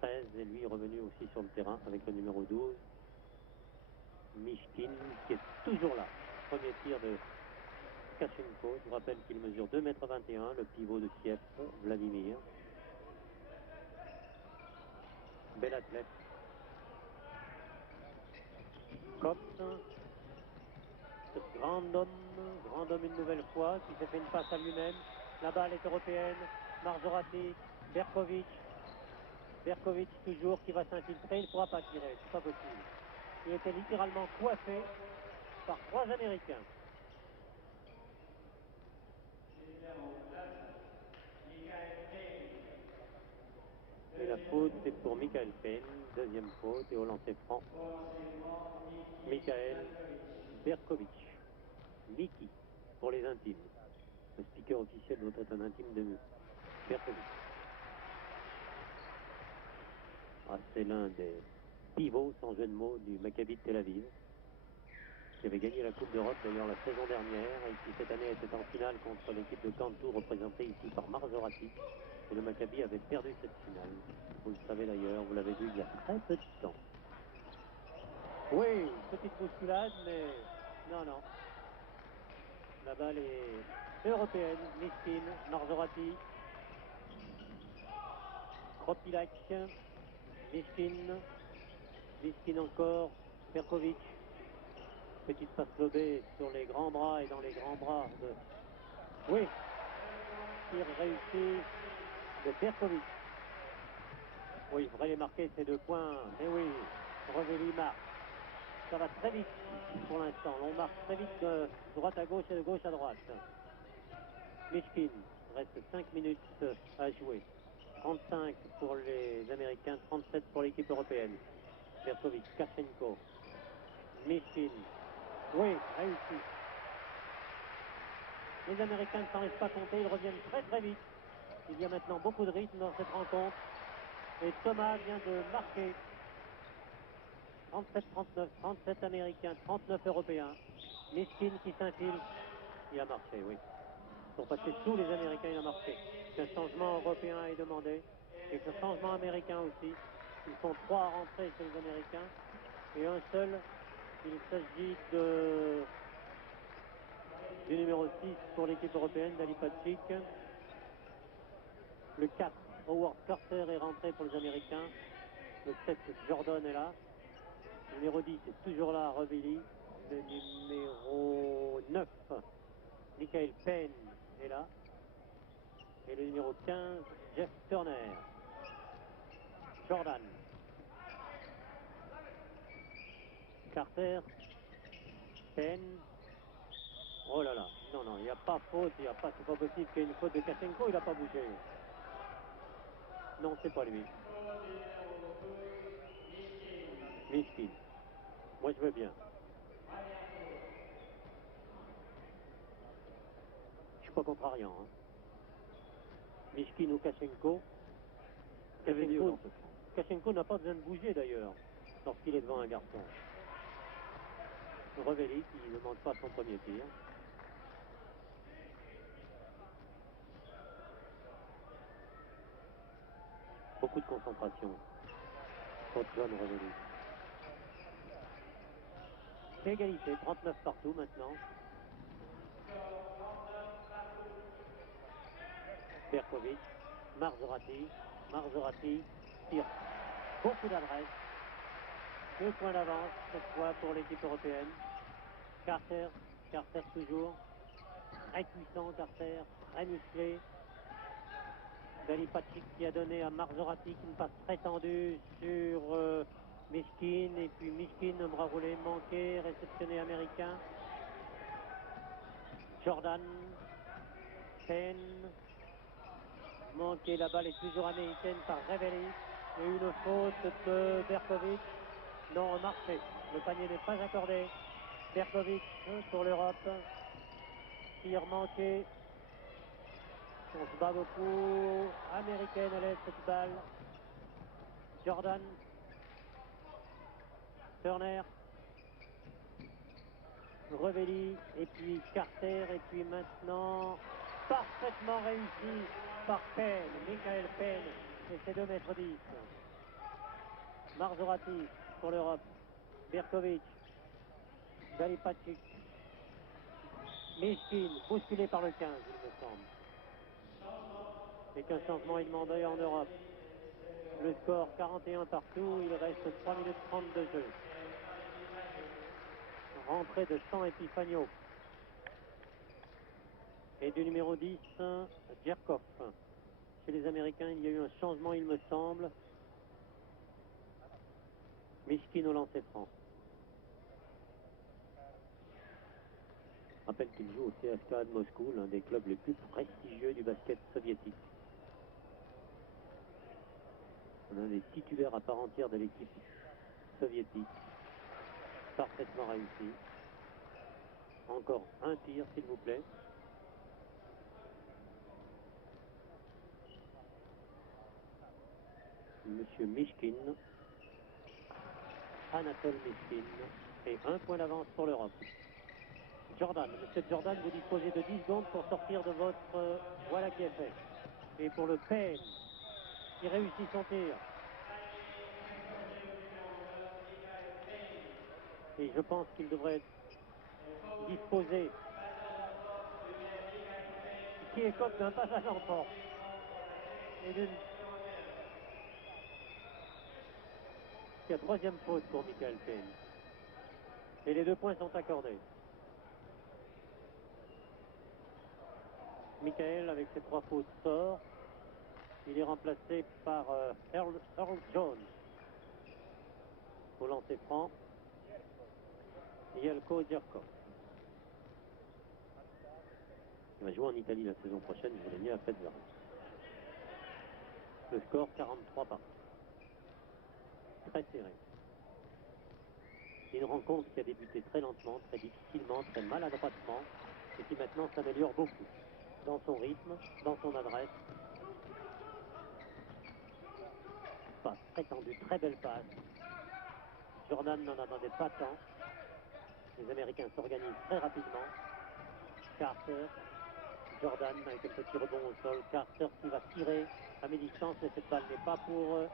13, est lui revenu aussi sur le terrain avec le numéro 12. Mishkin, qui est toujours là. Premier tir de Kachenko. Je vous rappelle qu'il mesure 2,21 m, le pivot de Kiev, Vladimir. Bel athlète. Kops, ce grand homme une nouvelle fois, qui s'est fait une passe à lui-même. La balle est européenne. Marzorati, Berkovic. Berkovic toujours qui va s'infiltrer. Il ne pourra pas tirer, c'est pas possible. Il était littéralement coiffé par 3 Américains. Et la faute est pour Michael Penn. Deuxième faute et au lancer franc. Michael Berkovic. Mickey pour les intimes. Le speaker officiel doit être un intime de Berkovic. Ah, c'est l'un des pivots, sans jeu de mots, du Maccabi de Tel Aviv, qui avait gagné la Coupe d'Europe d'ailleurs la saison dernière et qui cette année était en finale contre l'équipe de Cantour représentée ici par Marzorati. Et le Maccabi avait perdu cette finale. Vous le savez d'ailleurs, vous l'avez vu il y a très peu de temps. Oui, petite bousculade, mais non. La balle est européenne. Mishkin, Marzorati, Kropilac, Mishkin encore, Berkovic. Petite passe lobée sur les grands bras et dans les grands bras de... Oui, tir réussi de Berkovic. Oui, il faudrait les marquer ces 2 points. Mais oui, Revelli marque. Ça va très vite pour l'instant. On marque très vite de droite à gauche et de gauche à droite. Mishkin, reste 5 minutes à jouer. 35 pour les Américains, 37 pour l'équipe européenne. Berkovic, Kachenko, Mishkin. Oui, réussi. Les Américains ne s'en laissent pas compter, ils reviennent très très vite. Il y a maintenant beaucoup de rythme dans cette rencontre. Et Thomas vient de marquer. 37-39, 37 Américains, 39 Européens. Mishkin qui s'infile. Il a marché, oui. Pour passer tous les Américains, il a marché. Un changement européen est demandé. Et un changement américain aussi. Ils sont 3 à rentrer chez les Américains. Et un seul. Il s'agit du numéro 6 pour l'équipe européenne, Dali Patrick. Le 4, Howard Carter est rentré pour les Américains. Le 7, Jordan est là. Le numéro 10 est toujours là, Revelli. Le numéro 9, Michael Penn est là. Et le numéro 15, Jeff Turner. Jordan. Carter. Penn. Oh là là. Non, il n'y a pas faute. C'est pas possible qu'il y ait une faute de Kachenko. Il n'a pas bougé. Non, c'est pas lui. Mishkin. Moi, je veux bien. Je suis pas contrariant. Hein. Mishkin ou Kachenko. Kachenko n'a pas besoin de bouger d'ailleurs. lorsqu'il est devant un garçon. Revelli qui ne manque pas son premier tir. Beaucoup de concentration contre John Revelli. Égalité, 39 partout maintenant. Berkovic, Marzorati tire. Beaucoup d'adresse. 2 points d'avance cette fois pour l'équipe européenne. Carter toujours. Très puissant Carter, très musclé. Galipacic qui a donné à Marzorati une passe très tendue sur Mishkin. Et puis Mishkin, bras roulé, manqué, réceptionné américain. Jordan, Penn. Manqué, la balle est toujours américaine par Revelli. Il y a eu une faute de Berkovic. Non, marché. Le panier n'est pas accordé. Berkovic pour l'Europe. Tir manqué. On se bat beaucoup. Américaine, elle laisse cette balle. Jordan. Turner. Revelli. Et puis Carter. Et puis maintenant, parfaitement réussi par Penn. Michael Penn. Et c'est 2,10 mètres. Marzorati pour l'Europe. Berkovic. Galipacic. Mishkin, bousculé par le 15, il me semble. Et qu'un changement est demandé en Europe. Le score 41 partout, il reste 3 minutes 30 de jeu. Rentrée de San Epifanio. Et du numéro 10, Djerkov. Chez les Américains, il y a eu un changement, il me semble. Mishkin au lancer franc. Je rappelle qu'il joue au CSKA de Moscou, l'un des clubs les plus prestigieux du basket soviétique. On a des titulaires à part entière de l'équipe soviétique. Parfaitement réussi. Encore un tir, s'il vous plaît. Monsieur Mishkin. Anatole Mishkin. Et 1 point d'avance pour l'Europe. Jordan, monsieur Jordan, vous disposez de 10 secondes pour sortir de votre... voilà qui est fait. Et pour le Penn, qui réussit son tir. Et je pense qu'il devrait disposer... qui écope d'un passage en force. Et d'une... C'est la 3e faute pour Michael Penn. Et les 2 points sont accordés. Michael, avec ses 3 fautes, sort. Il est remplacé par Earl Jones au lancer franc. Jelko Djerkov. Il va jouer en Italie la saison prochaine, je vous l'ai mis à Fezzara. Le score 43 partout. Très serré. Une rencontre qui a débuté très lentement, très difficilement, très maladroitement, et qui maintenant s'améliore beaucoup. Dans son rythme, dans son adresse. Passe très tendue, très belle passe. Jordan n'en attendait pas tant. Les Américains s'organisent très rapidement. Carter, Jordan avec un petit rebond au sol. Carter qui va tirer à mi-distance, mais cette balle n'est pas pour eux.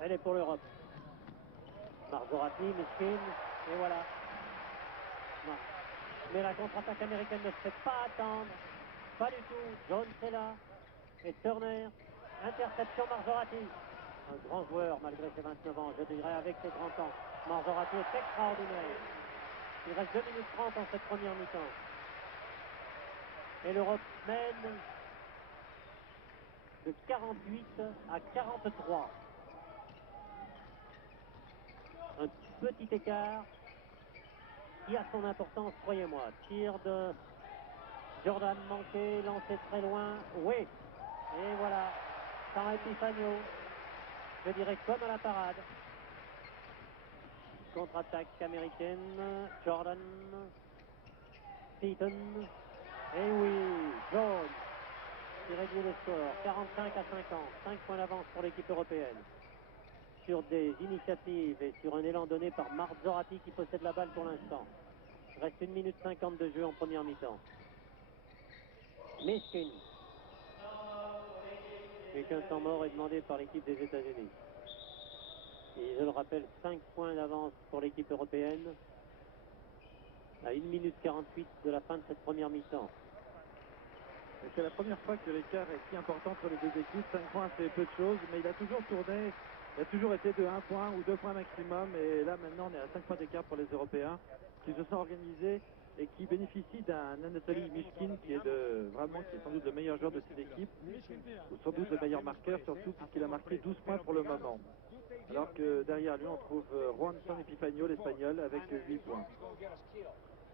Elle est pour l'Europe. Marzorati, Mishkin, et voilà. Non. Mais la contre-attaque américaine ne se fait pas attendre. Pas du tout. Jones est là. Et Turner. Interception Marzorati. Un grand joueur malgré ses 29 ans, je dirais, avec ses 30 ans. Marzorati est extraordinaire. Il reste 2 minutes 30 en cette première mi-temps. Et l'Europe mène de 48 à 43. Un petit écart qui a son importance, croyez-moi. Tir de Jordan manqué, lancé très loin. Oui. Et voilà. San Epifanio. Je dirais comme à la parade. Contre-attaque américaine. Jordan. Seaton. Et oui. Jones. Qui réduit le score. 45 à 50. 5 points d'avance pour l'équipe européenne. sur des initiatives et sur un élan donné par Marzorati qui possède la balle pour l'instant. Il reste 1 minute 50 de jeu en première mi-temps. Mishkin. Et qu'un temps mort est demandé par l'équipe des États-Unis. Et je le rappelle, 5 points d'avance pour l'équipe européenne à 1 minute 48 de la fin de cette première mi-temps. Et c'est la première fois que l'écart est si important entre les deux équipes. 5 points, c'est peu de choses, mais il a toujours tourné. Il a toujours été de 1 point ou 2 points maximum. Et là, maintenant, on est à 5 points d'écart pour les Européens qui se sont organisés et qui bénéficient d'un Anatoly Mishkin qui est sans doute le meilleur joueur de cette équipe, ou sans doute le meilleur marqueur, surtout puisqu'il a marqué 12 points pour le moment. Alors que derrière lui, on trouve Juanson Epifanio, l'Espagnol, avec 8 points.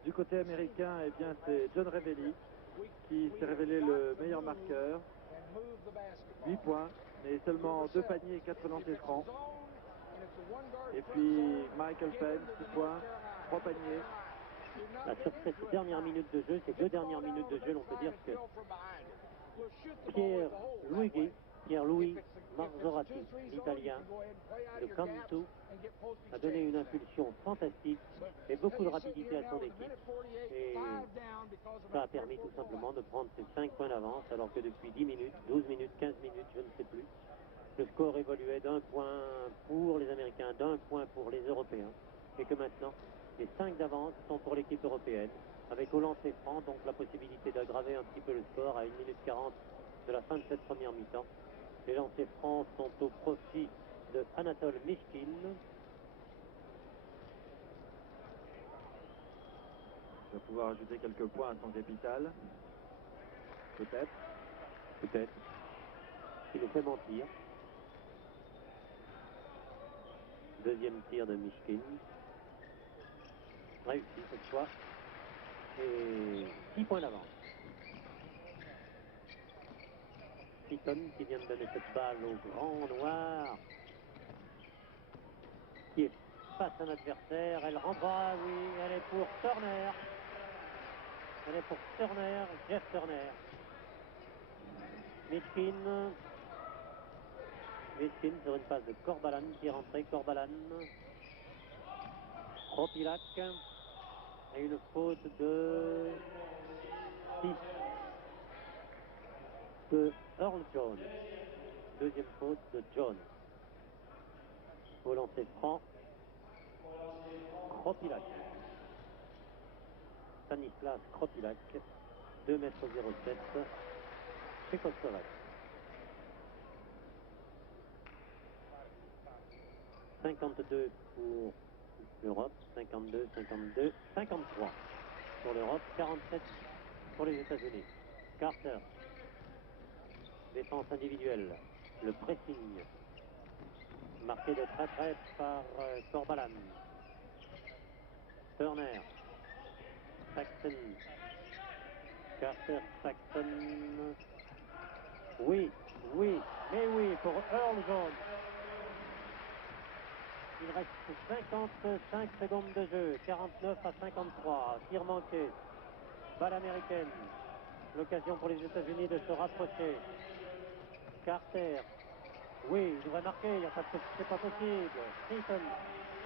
Du côté américain, eh bien, c'est John Revelli qui s'est révélé le meilleur marqueur. 8 points, mais seulement 2 paniers et 4 lancers francs. Et puis Michael Pence, 6 points, 3 paniers. Là, sur cette dernière minute de jeu, ces 2 dernières minutes de jeu, on peut dire que Pierre-Louis Marzorati, l'Italien de Cantu, a donné une impulsion fantastique et beaucoup de rapidité à son équipe. Et ça a permis tout simplement de prendre ces 5 points d'avance, alors que depuis 10 minutes, 12 minutes, 15 minutes, je ne sais plus, le score évoluait d'1 point pour les Américains, d'1 point pour les Européens. Et que maintenant, les 5 d'avance sont pour l'équipe européenne, avec au lancer franc, donc la possibilité d'aggraver un petit peu le score à 1 minute 40 de la fin de cette première mi-temps. Les lancers francs sont au profit de Anatol Mishkin. Il va pouvoir ajouter quelques points à son capital. Peut-être. Peut-être. Il nous fait mentir. Deuxième tir de Mishkin. Réussi cette fois. Et 6 points d'avance. Seaton qui vient de donner cette balle au grand noir. Qui est face à un adversaire. Elle rentrera, oui, elle est pour Turner. Elle est pour Turner, Jeff Turner. Mishkin sur une passe de Corbalan qui est rentré. Corbalan. Kropilak. Et une faute de 6 de Earl Jones. Deuxième faute de Jones. Au lancer franc. Kropilak. Stanislas Kropilak. 2 m 07. Tchécoslovaque. 52 pour l'Europe, 52, 52, 53 pour l'Europe, 47 pour les États-Unis. Carter, défense individuelle, le pressing, marqué de très près par Corbalan. Turner, Saxon, Carter, Saxon. Oui, mais oui, pour Earl Jones. Il reste 55 secondes de jeu, 49 à 53, tir manqué, balle américaine, l'occasion pour les États-Unis de se rapprocher. Carter, oui, il devrait marquer, enfin c'est pas possible. Seaton,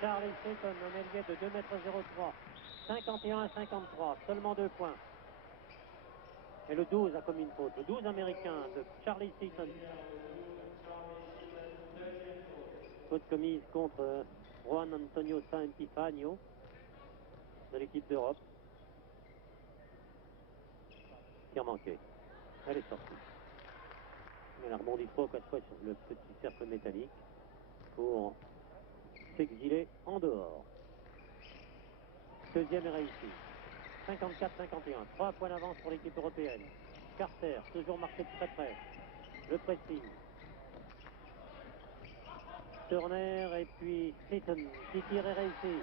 Charlie Seaton, un ailier de 2 m 03, 51 à 53, seulement 2 points. Et le 12 a commis une faute, le 12 américain de Charlie Seaton. Faute commise contre Juan Antonio Saint-Epifanio de l'équipe d'Europe. Tir manqué. Elle est sortie. Elle a rebondi 3 ou 4 fois sur le petit cercle métallique pour s'exiler en dehors. Deuxième est réussi. 54-51. 3 points d'avance pour l'équipe européenne. Carter, toujours marqué de très près. Le pressing. Turner et puis Seaton qui tire est réussi.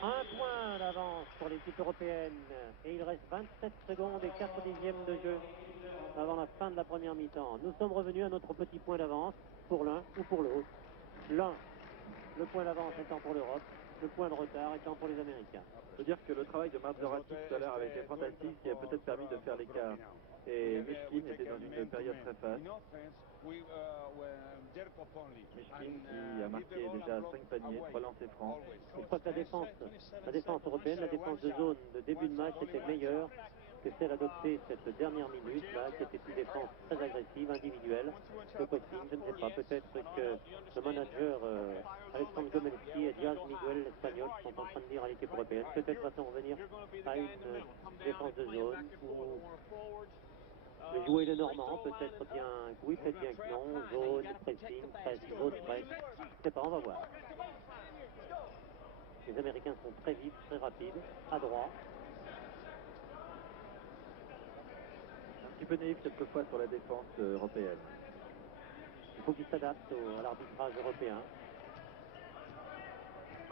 1 point d'avance pour l'équipe européenne et il reste 27 secondes et 4 dixièmes de jeu avant la fin de la première mi-temps. Nous sommes revenus à notre petit point d'avance pour l'un ou pour l'autre. L'un, le point d'avance étant pour l'Europe le point de retard étant pour les Américains. Je veux dire que le travail de Marzorati tout à l'heure avait été fantastique, qui a peut-être permis de faire l'écart. Et Mishkin était dans une période très faste. Mishkin qui a marqué déjà 5 paniers, 3 lancers francs. Je crois que la défense européenne, la défense de zone de début de match était meilleure que celle adoptée cette dernière minute, là, qui était une défense très agressive, individuelle, de pressing. Je ne sais pas, peut-être que le manager Alexandre Gomelski et Diaz Miguel, l'Espagnol, sont en train de dire à l'équipe européenne, peut-être va-t-on revenir à une défense de zone où le jouer le Normand, peut-être bien, oui, peut-être bien que non, zone, pressing, presse, zone, presse, je ne sais pas, on va voir. Les Américains sont très vifs, très rapides, adroits. Un petit peu naïf quelquefois sur la défense européenne. Il faut qu'ils s'adaptent à l'arbitrage européen.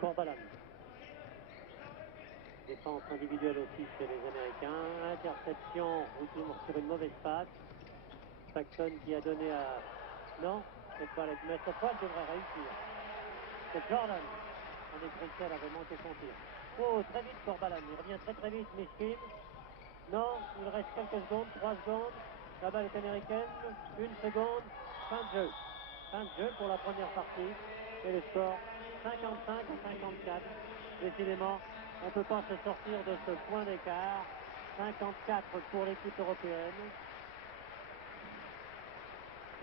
Corbalan. Défense individuelle aussi chez les Américains. Interception sur une mauvaise passe. Paxson qui a donné à... Non, c'est pas mais cette fois, elle devrait réussir. C'est Jordan. On est compté, elle avait manqué son tir. Oh, très vite Corbalan. Il revient très vite, Mishkin. Non, il reste quelques secondes, 3 secondes. La balle est américaine. 1 seconde. Fin de jeu. Fin de jeu pour la première partie. Et le score 55 à 54. Décidément, on ne peut pas se sortir de ce point d'écart. 54 pour l'équipe européenne.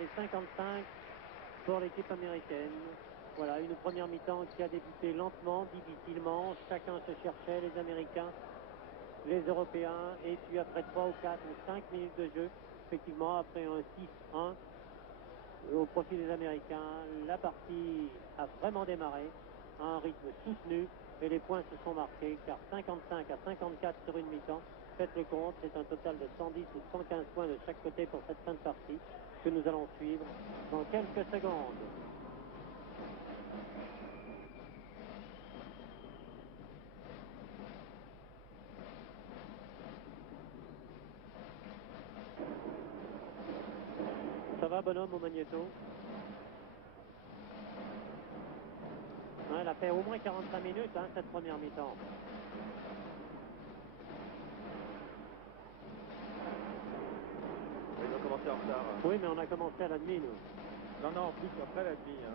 Et 55 pour l'équipe américaine. Voilà, une première mi-temps qui a débuté lentement, difficilement. Chacun se cherchait, les Américains, les Européens. Et puis après 3 ou 4 ou 5 minutes de jeu, effectivement, après un 6-1, au profit des Américains, la partie a vraiment démarré à un rythme soutenu et les points se sont marqués car 55 à 54 sur une mi-temps, faites le compte, c'est un total de 110 ou 115 points de chaque côté pour cette fin de partie que nous allons suivre dans quelques secondes. Ça va, bonhomme, au magnéto? Ouais, elle a fait au moins 45 minutes, hein, cette première mi-temps. Ils ont commencé en retard. Oui, mais on a commencé à la demi, nous. Non, plus après la demi. Hein.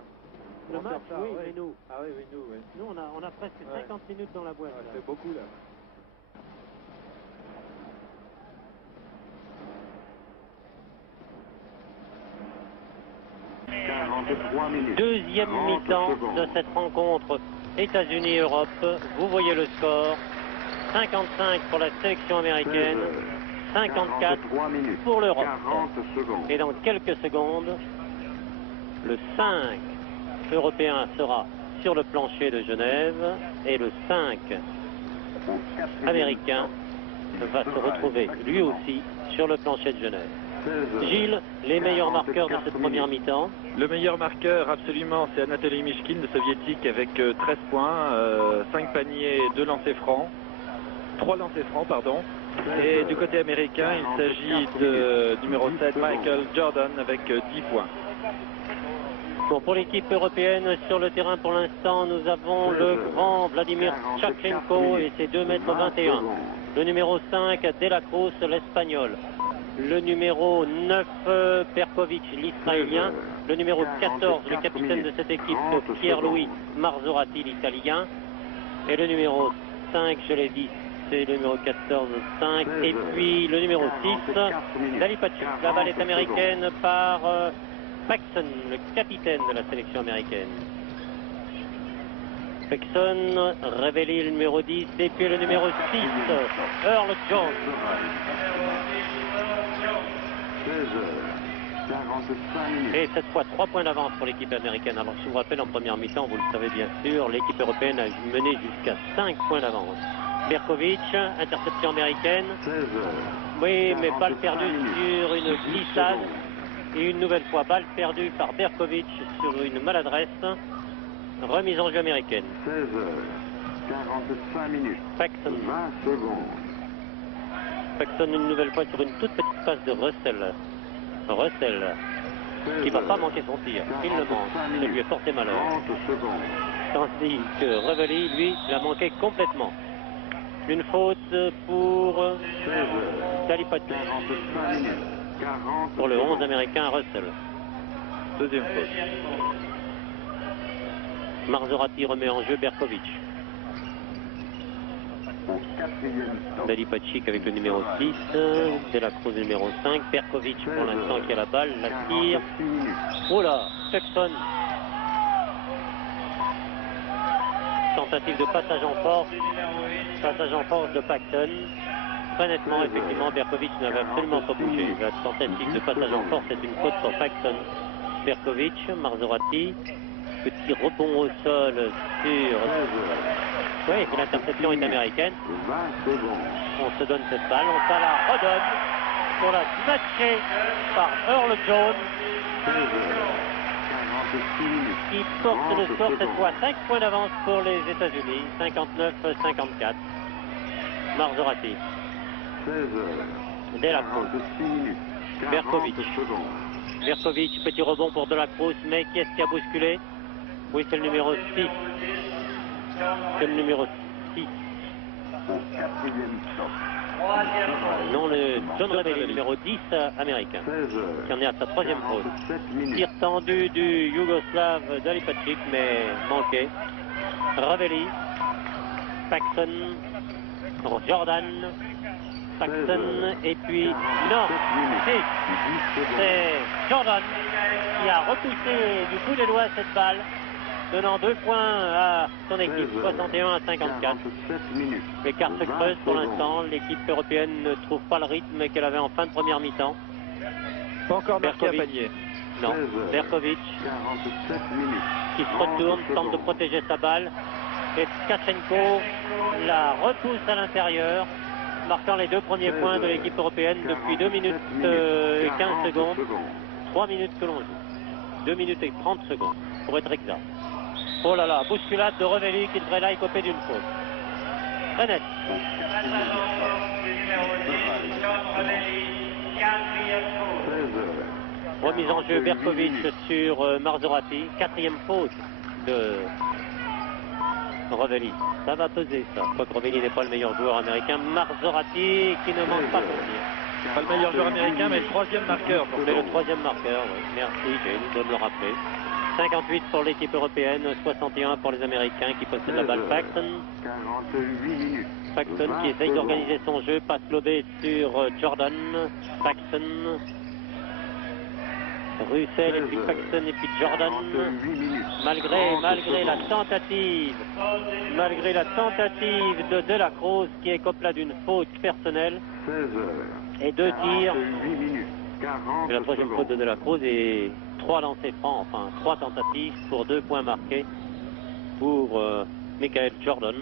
Le match, retard, oui, ouais. mais nous. Ah oui, nous, oui. Nous, on a presque 50 minutes dans la boîte. Ça fait beaucoup, là. Deuxième mi-temps de cette rencontre États-Unis-Europe. Vous voyez le score. 55 pour la sélection américaine, 54 pour l'Europe. Et dans quelques secondes, le 5 européen sera sur le plancher de Genève et le 5 américain va se retrouver lui aussi sur le plancher de Genève. Gilles, les meilleurs marqueurs de cette première mi-temps? Le meilleur marqueur, absolument, c'est Anatoly Mishkin, le soviétique, avec 13 points, 5 paniers, 2 lancers francs. 3 lancers francs, pardon. Et du côté américain, il s'agit de numéro 7, Michael Jordan, avec 10 points. Bon, pour l'équipe européenne, sur le terrain pour l'instant, nous avons le grand Vladimir Tchakchenko et ses 2,21 m. Le numéro 5, De La Cruz, l'Espagnol. Le numéro 9, Perkovic, l'Israélien. Le numéro 14, le capitaine de cette équipe, Pierre-Louis Marzorati, l'Italien. Et le numéro 5, je l'ai dit, c'est le numéro 14, 5. Et puis le numéro 6, Dalipachi. La balle est américaine par Paxson, le capitaine de la sélection américaine. Paxson, révélé le numéro 10. Et puis le numéro 6, Earl Jones. 16h45. Et cette fois, 3 points d'avance pour l'équipe américaine. Alors, je vous rappelle, en première mi-temps, vous le savez bien sûr, l'équipe européenne a mené jusqu'à 5 points d'avance. Berkovic, interception américaine. 16h. Oui, mais balle perdue sur une glissade. Et une nouvelle fois, balle perdue par Berkovic sur une maladresse. Remise en jeu américaine. 16h45 minutes. Paxson. 20 secondes. Paxson une nouvelle fois sur une toute petite passe de Russell. Russell qui ne va pas manquer son tir. Il le manque. Ça lui est porté malheur. 30 secondes. Tandis que Revelli, lui, l'a manqué complètement. Une faute pour Dalipachi. 45 minutes. 40 Pour le 11 secondes. américain Russell. Deuxième faute. Marzorati remet en jeu Berkovic. Au quatrième stop. Dalipachi avec le numéro 6. De la Cruz numéro 5. Berkovic pour l'instant qui a la balle. La tire. 46 minutes. Oh là, Tuxton. Tentative de passage en force. Passage en force de Paxton. Très nettement, effectivement, Berkovic n'avait absolument pas bougé. La tentative de passage en force est une faute pour Paxton. Berkovic, Marzorati. Petit rebond au sol sur... Oui, l'interception est américaine. 20 secondes. On se donne cette balle, on la redonne pour la snatcher par Earl Jones. 16 heures. 46 minutes. Qui porte le 30 score cette secondes. fois 5 points d'avance pour les États-Unis, 59-54. Marzorati, 16 heures. De la Cruz, 46 minutes. 40 Berkovic. secondes. Berkovic, petit rebond pour De la Cruz, mais qui est-ce qui a bousculé? Oui, c'est le numéro 6. C'est le numéro 6. Au quatrième stop. Non, le John Revelli, numéro 10 américain, 16 heures. qui en est à sa troisième faute. 47 minutes. Tir tendu du Yougoslave Dalipačić, mais manqué. Revelli, Paxton, Jordan, Paxton, et puis non, 10 secondes. c'est Jordan qui a repoussé du bout des doigts cette balle, donnant 2 points à son équipe, 61 à 54. 47 minutes. L'écart se 20 creuse pour secondes. l'instant, l'équipe européenne ne trouve pas le rythme qu'elle avait en fin de première mi-temps. Pas encore marqué à Berkovic. panier. Non, 16 heures. Berkovic 47 minutes. qui se retourne, 30 tente de secondes. protéger sa balle. Et Tkachenko la repousse à l'intérieur, marquant les 2 premiers points de l'équipe européenne depuis 2 minutes et 15 secondes. 3 minutes que l'on joue. 2 minutes et 30 secondes, pour être exact. Oh là là, bousculade de Revelli qui devrait là écoper d'une faute. Très net. 16 heures. Remise en jeu Berkovic sur Marzorati. 4e faute de Revelli. Ça va peser ça. Quoique Revelli n'est pas le meilleur joueur américain. Marzorati qui ne manque pas pour dire. Pas le meilleur joueur américain, mais le troisième marqueur. C'est le 3e marqueur, oui. Merci James de me le rappeler. 58 pour l'équipe européenne, 61 pour les Américains qui possèdent la balle. Paxton. 48 minutes. Paxton qui essaye d'organiser son jeu, passe lobé sur Jordan. Paxton. Russell et puis Paxton et puis Jordan. 48 minutes. Malgré la tentative de la Cruz qui écope là d'une faute personnelle 16 heures. et 2 tirs. 48 minutes. 40 C'est la troisième faute de la Cruz et 3 lancers francs, enfin 3 tentatives pour 2 points marqués pour Michael Jordan,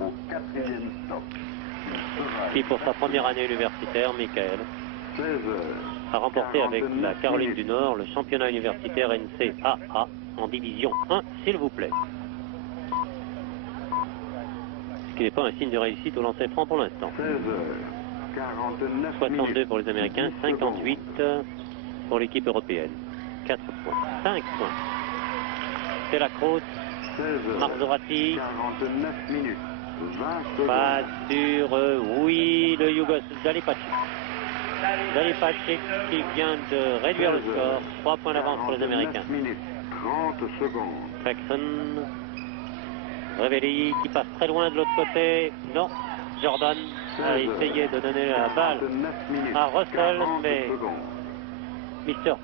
Au quatrième stop. qui pour sa première année universitaire, Michael, 16 heures. a remporté avec la Caroline du Nord le championnat universitaire NCAA en division 1, s'il vous plaît. Ce qui n'est pas un signe de réussite au lancer franc pour l'instant. 16 heures. 49 62 minutes. pour les Américains, 58 pour l'équipe européenne. 4 points, 5 points. C'est la Cruz, 16 heures. Marzorati, 49 minutes. 20 secondes. passe sur, oui, le Yougoslave, Dalipačić qui vient de réduire le score. 3 points d'avance pour les Américains. 49 minutes. 30 secondes. Paxton, Revelli qui passe très loin de l'autre côté. Non, Jordan a essayé de donner la balle 49 minutes. à Russell, 40 mais secondes. Mr.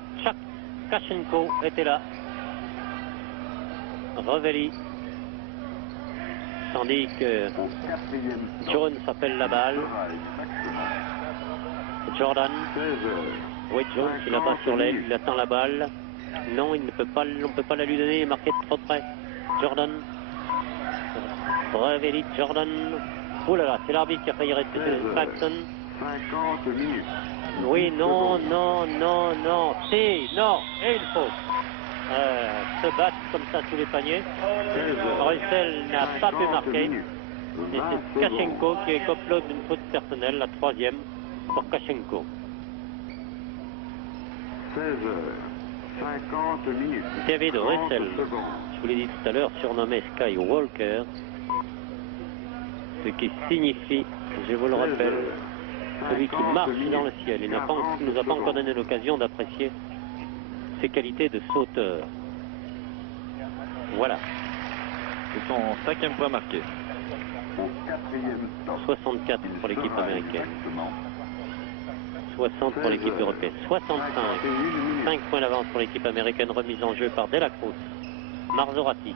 Tkachenko était là. Revelli. Tandis que Au quatrième stop. Jones appelle la balle. Jordan. 16 heures. Oui, Jones, il la bat sur l'aile, il attend la balle. Non, il ne peut pas, on ne peut pas la lui donner, il est marqué de trop près. Jordan. Revelli, Jordan. Oh là là, c'est l'arbitre qui a failli rester Paxton. 50 minutes. Oui, non, non, non, non. Si, non, et il faut. Se battre comme ça sous les paniers. 16 heures. Russell n'a pas pu 50 marquer. minutes. Et 20 c'est secondes. Tkachenko qui est complot d'une faute personnelle, la 3e pour Tkachenko. 16 heures. 50 minutes. David 30 Russell. secondes. je vous l'ai dit tout à l'heure, surnommé Skywalker, ce qui signifie, je vous le rappelle, celui qui marche dans le ciel. Il nous a pas encore donné l'occasion d'apprécier ses qualités de sauteur. Voilà. C'est son 5e point marqué. Au 4e stop. 64 pour l'équipe américaine. 60 pour l'équipe européenne. 65. 5 points d'avance pour l'équipe américaine, remise en jeu par Dela Cruz. Marzorati.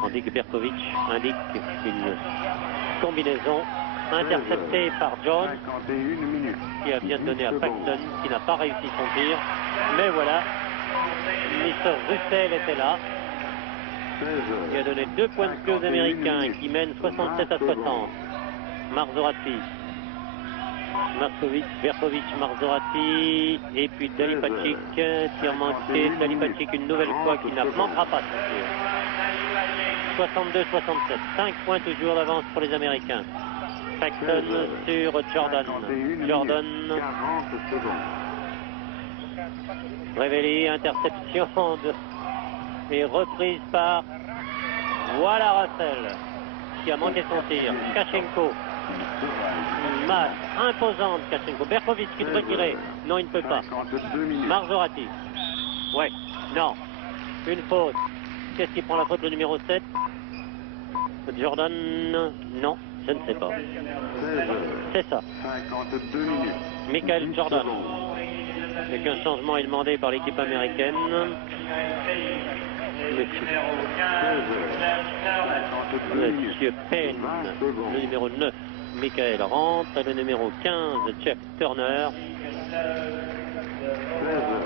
Tandis que Berkovic indique une combinaison interceptée par Jones, 51 minutes. qui a bien donné à Paxton, qui n'a pas réussi son tir. Mais voilà, Mr. Russell était là. 16 Il a donné 2 points de plus aux Américains qui mènent 67 à 60. Marzorati, Markovic, Berkovic, Marzorati, et puis Dalipacic, tir manqué. Dalipacic une nouvelle fois qui ne manquera pas son tir. 62-67, 5 points toujours d'avance pour les Américains. Paxton sur Jordan. Jordan, 40 secondes. Révélé, interception et reprise par, voilà Russell, qui a manqué son tir. Kachenko, masse imposante Kachenko. Berkovic qui devrait tirer. Non, il ne peut pas. 52 minutes. Marzorati. Ouais, non. Une faute. Qu'est-ce qui prend la faute, le numéro 7? Jordan, non, je ne sais pas. 16 C'est ça. 52 minutes. Michael Jordan. Avec un changement est demandé par l'équipe américaine. Monsieur Payne, le numéro 9, Michael rentre, et le numéro 15, Jeff Turner.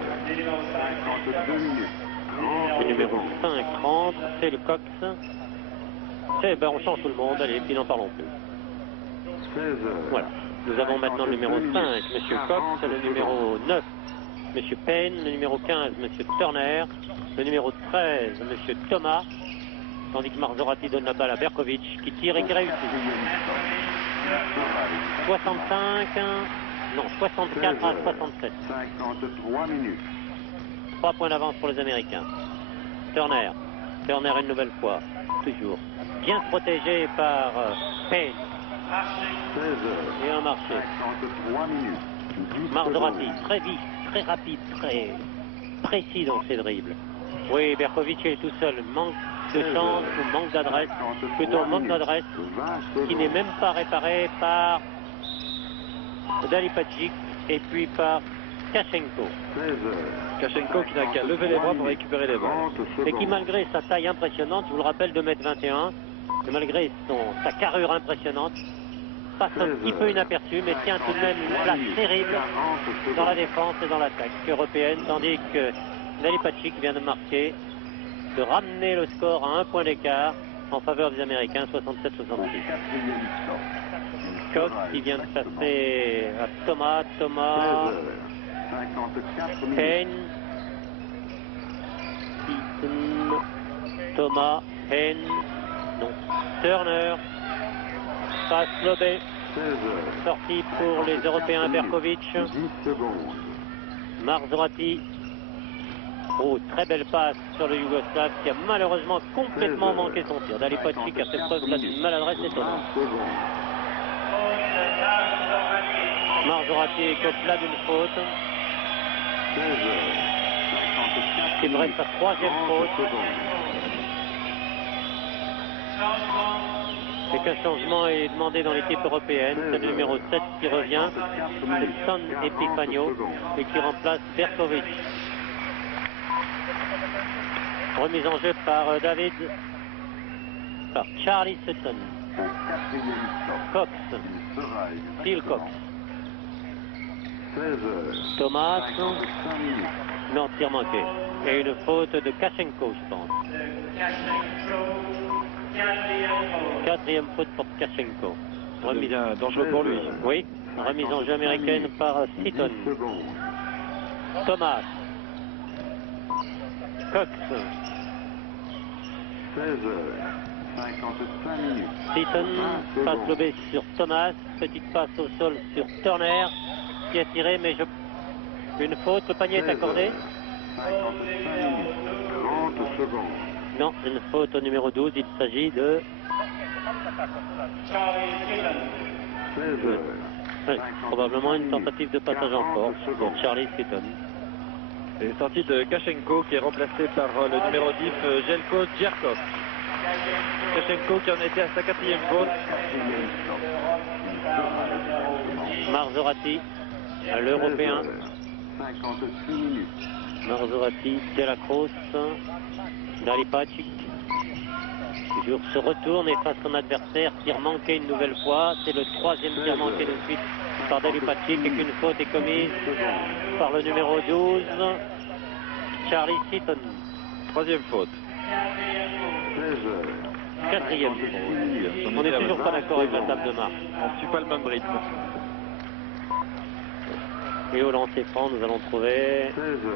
52 minutes. Le numéro 5 rentre, c'est le Cox. Eh ben, on change tout le monde, allez, puis n'en parlons plus. 16 Voilà. Nous avons maintenant le numéro 5, Monsieur Cox, le numéro 9, Monsieur Payne, le numéro 15, Monsieur Turner, le numéro 13, Monsieur Thomas, tandis que Marzorati donne la balle à Berkovic, qui tire et qui réussit. 65, non, 64 à 67. 53 minutes. 3 points d'avance pour les Américains. Turner, Turner une nouvelle fois, toujours bien protégé par Payne. 16 Et un marché. 53 minutes. 10 Marzorati, secondes. très vif, très rapide, très précis dans ses dribbles. Oui, Berkovic est tout seul. Manque de chance ou manque d'adresse. Plutôt manque d'adresse 20 qui n'est secondes. même pas réparé par Dalipacic et puis par Kachenko. 16 Kachenko qui n'a qu'à lever les bras pour récupérer les balles. 30 Et qui, secondes. malgré sa taille impressionnante, je vous le rappelle, 2,21 m, et malgré sa carrure impressionnante, passe un petit peu inaperçu, mais tient tout de même une place terrible 40 dans la secondes. défense et dans l'attaque européenne, tandis que Dalipacic vient de marquer, de ramener le score à 1 point d'écart en faveur des Américains, 67-66. 4e stop. Cox qui vient de passer à Thomas, 54 minutes. Payne, Eaton, Thomas, Payne, non, Turner, passe lobé, 16 sortie pour les Européens, Berkovic, 10 secondes. Marzorati. Oh, très belle passe sur le Yougoslave qui a malheureusement complètement manqué son tir. Dalipacic a fait preuve là d'une maladresse 20 étonnante. secondes. Marzorati écope là d'une faute. 16 54 Il me reste minutes. sa 3e 30 faute. secondes. Et qu'un changement est demandé dans l'équipe européenne. C'est le numéro 7 qui revient. C'est Son Epifagno et qui remplace Berkovic. Remise en jeu par David, par Charlie Sutton, Au 4e stop. Cox, Il sera Phil Cox, 16 Thomas, 55 minutes. non, tir manqué. Et une faute de Kachenko, je pense. 4e faute pour Kachenko. Ça Remise, devient dangereux pour lui. oui, remise en jeu américaine par 10 Seaton. secondes. Thomas, Cox, 16 55 minutes. Seaton, 20 passe secondes. lobée sur Thomas, petite passe au sol sur Turner, qui a tiré, mais une faute, le panier est accordé. 55 minutes. 30 secondes. Non, une faute au numéro 12, il s'agit de... 16h. Oui, probablement une tentative de passage en force pour Charlie Seaton. Et sortie de Kachenko qui est remplacé par le numéro 10, Jelko Djerkov. Kachenko qui en était à sa 4e faute. Marzorati, l'Européen. 56 minutes. Marzorati, Delacroce, Dalipacic. Toujours se retourne et face à son adversaire, tir manqué une nouvelle fois. C'est le 3e tir manqué de suite par Dalipacic et qu'une faute est commise par le numéro 12, Charlie Seaton. 3e faute. 16h. 4e faute. On n'est toujours pas d'accord avec la table de marque. On ne suit pas le même rythme. Et au lancer franc, nous allons trouver, 16h.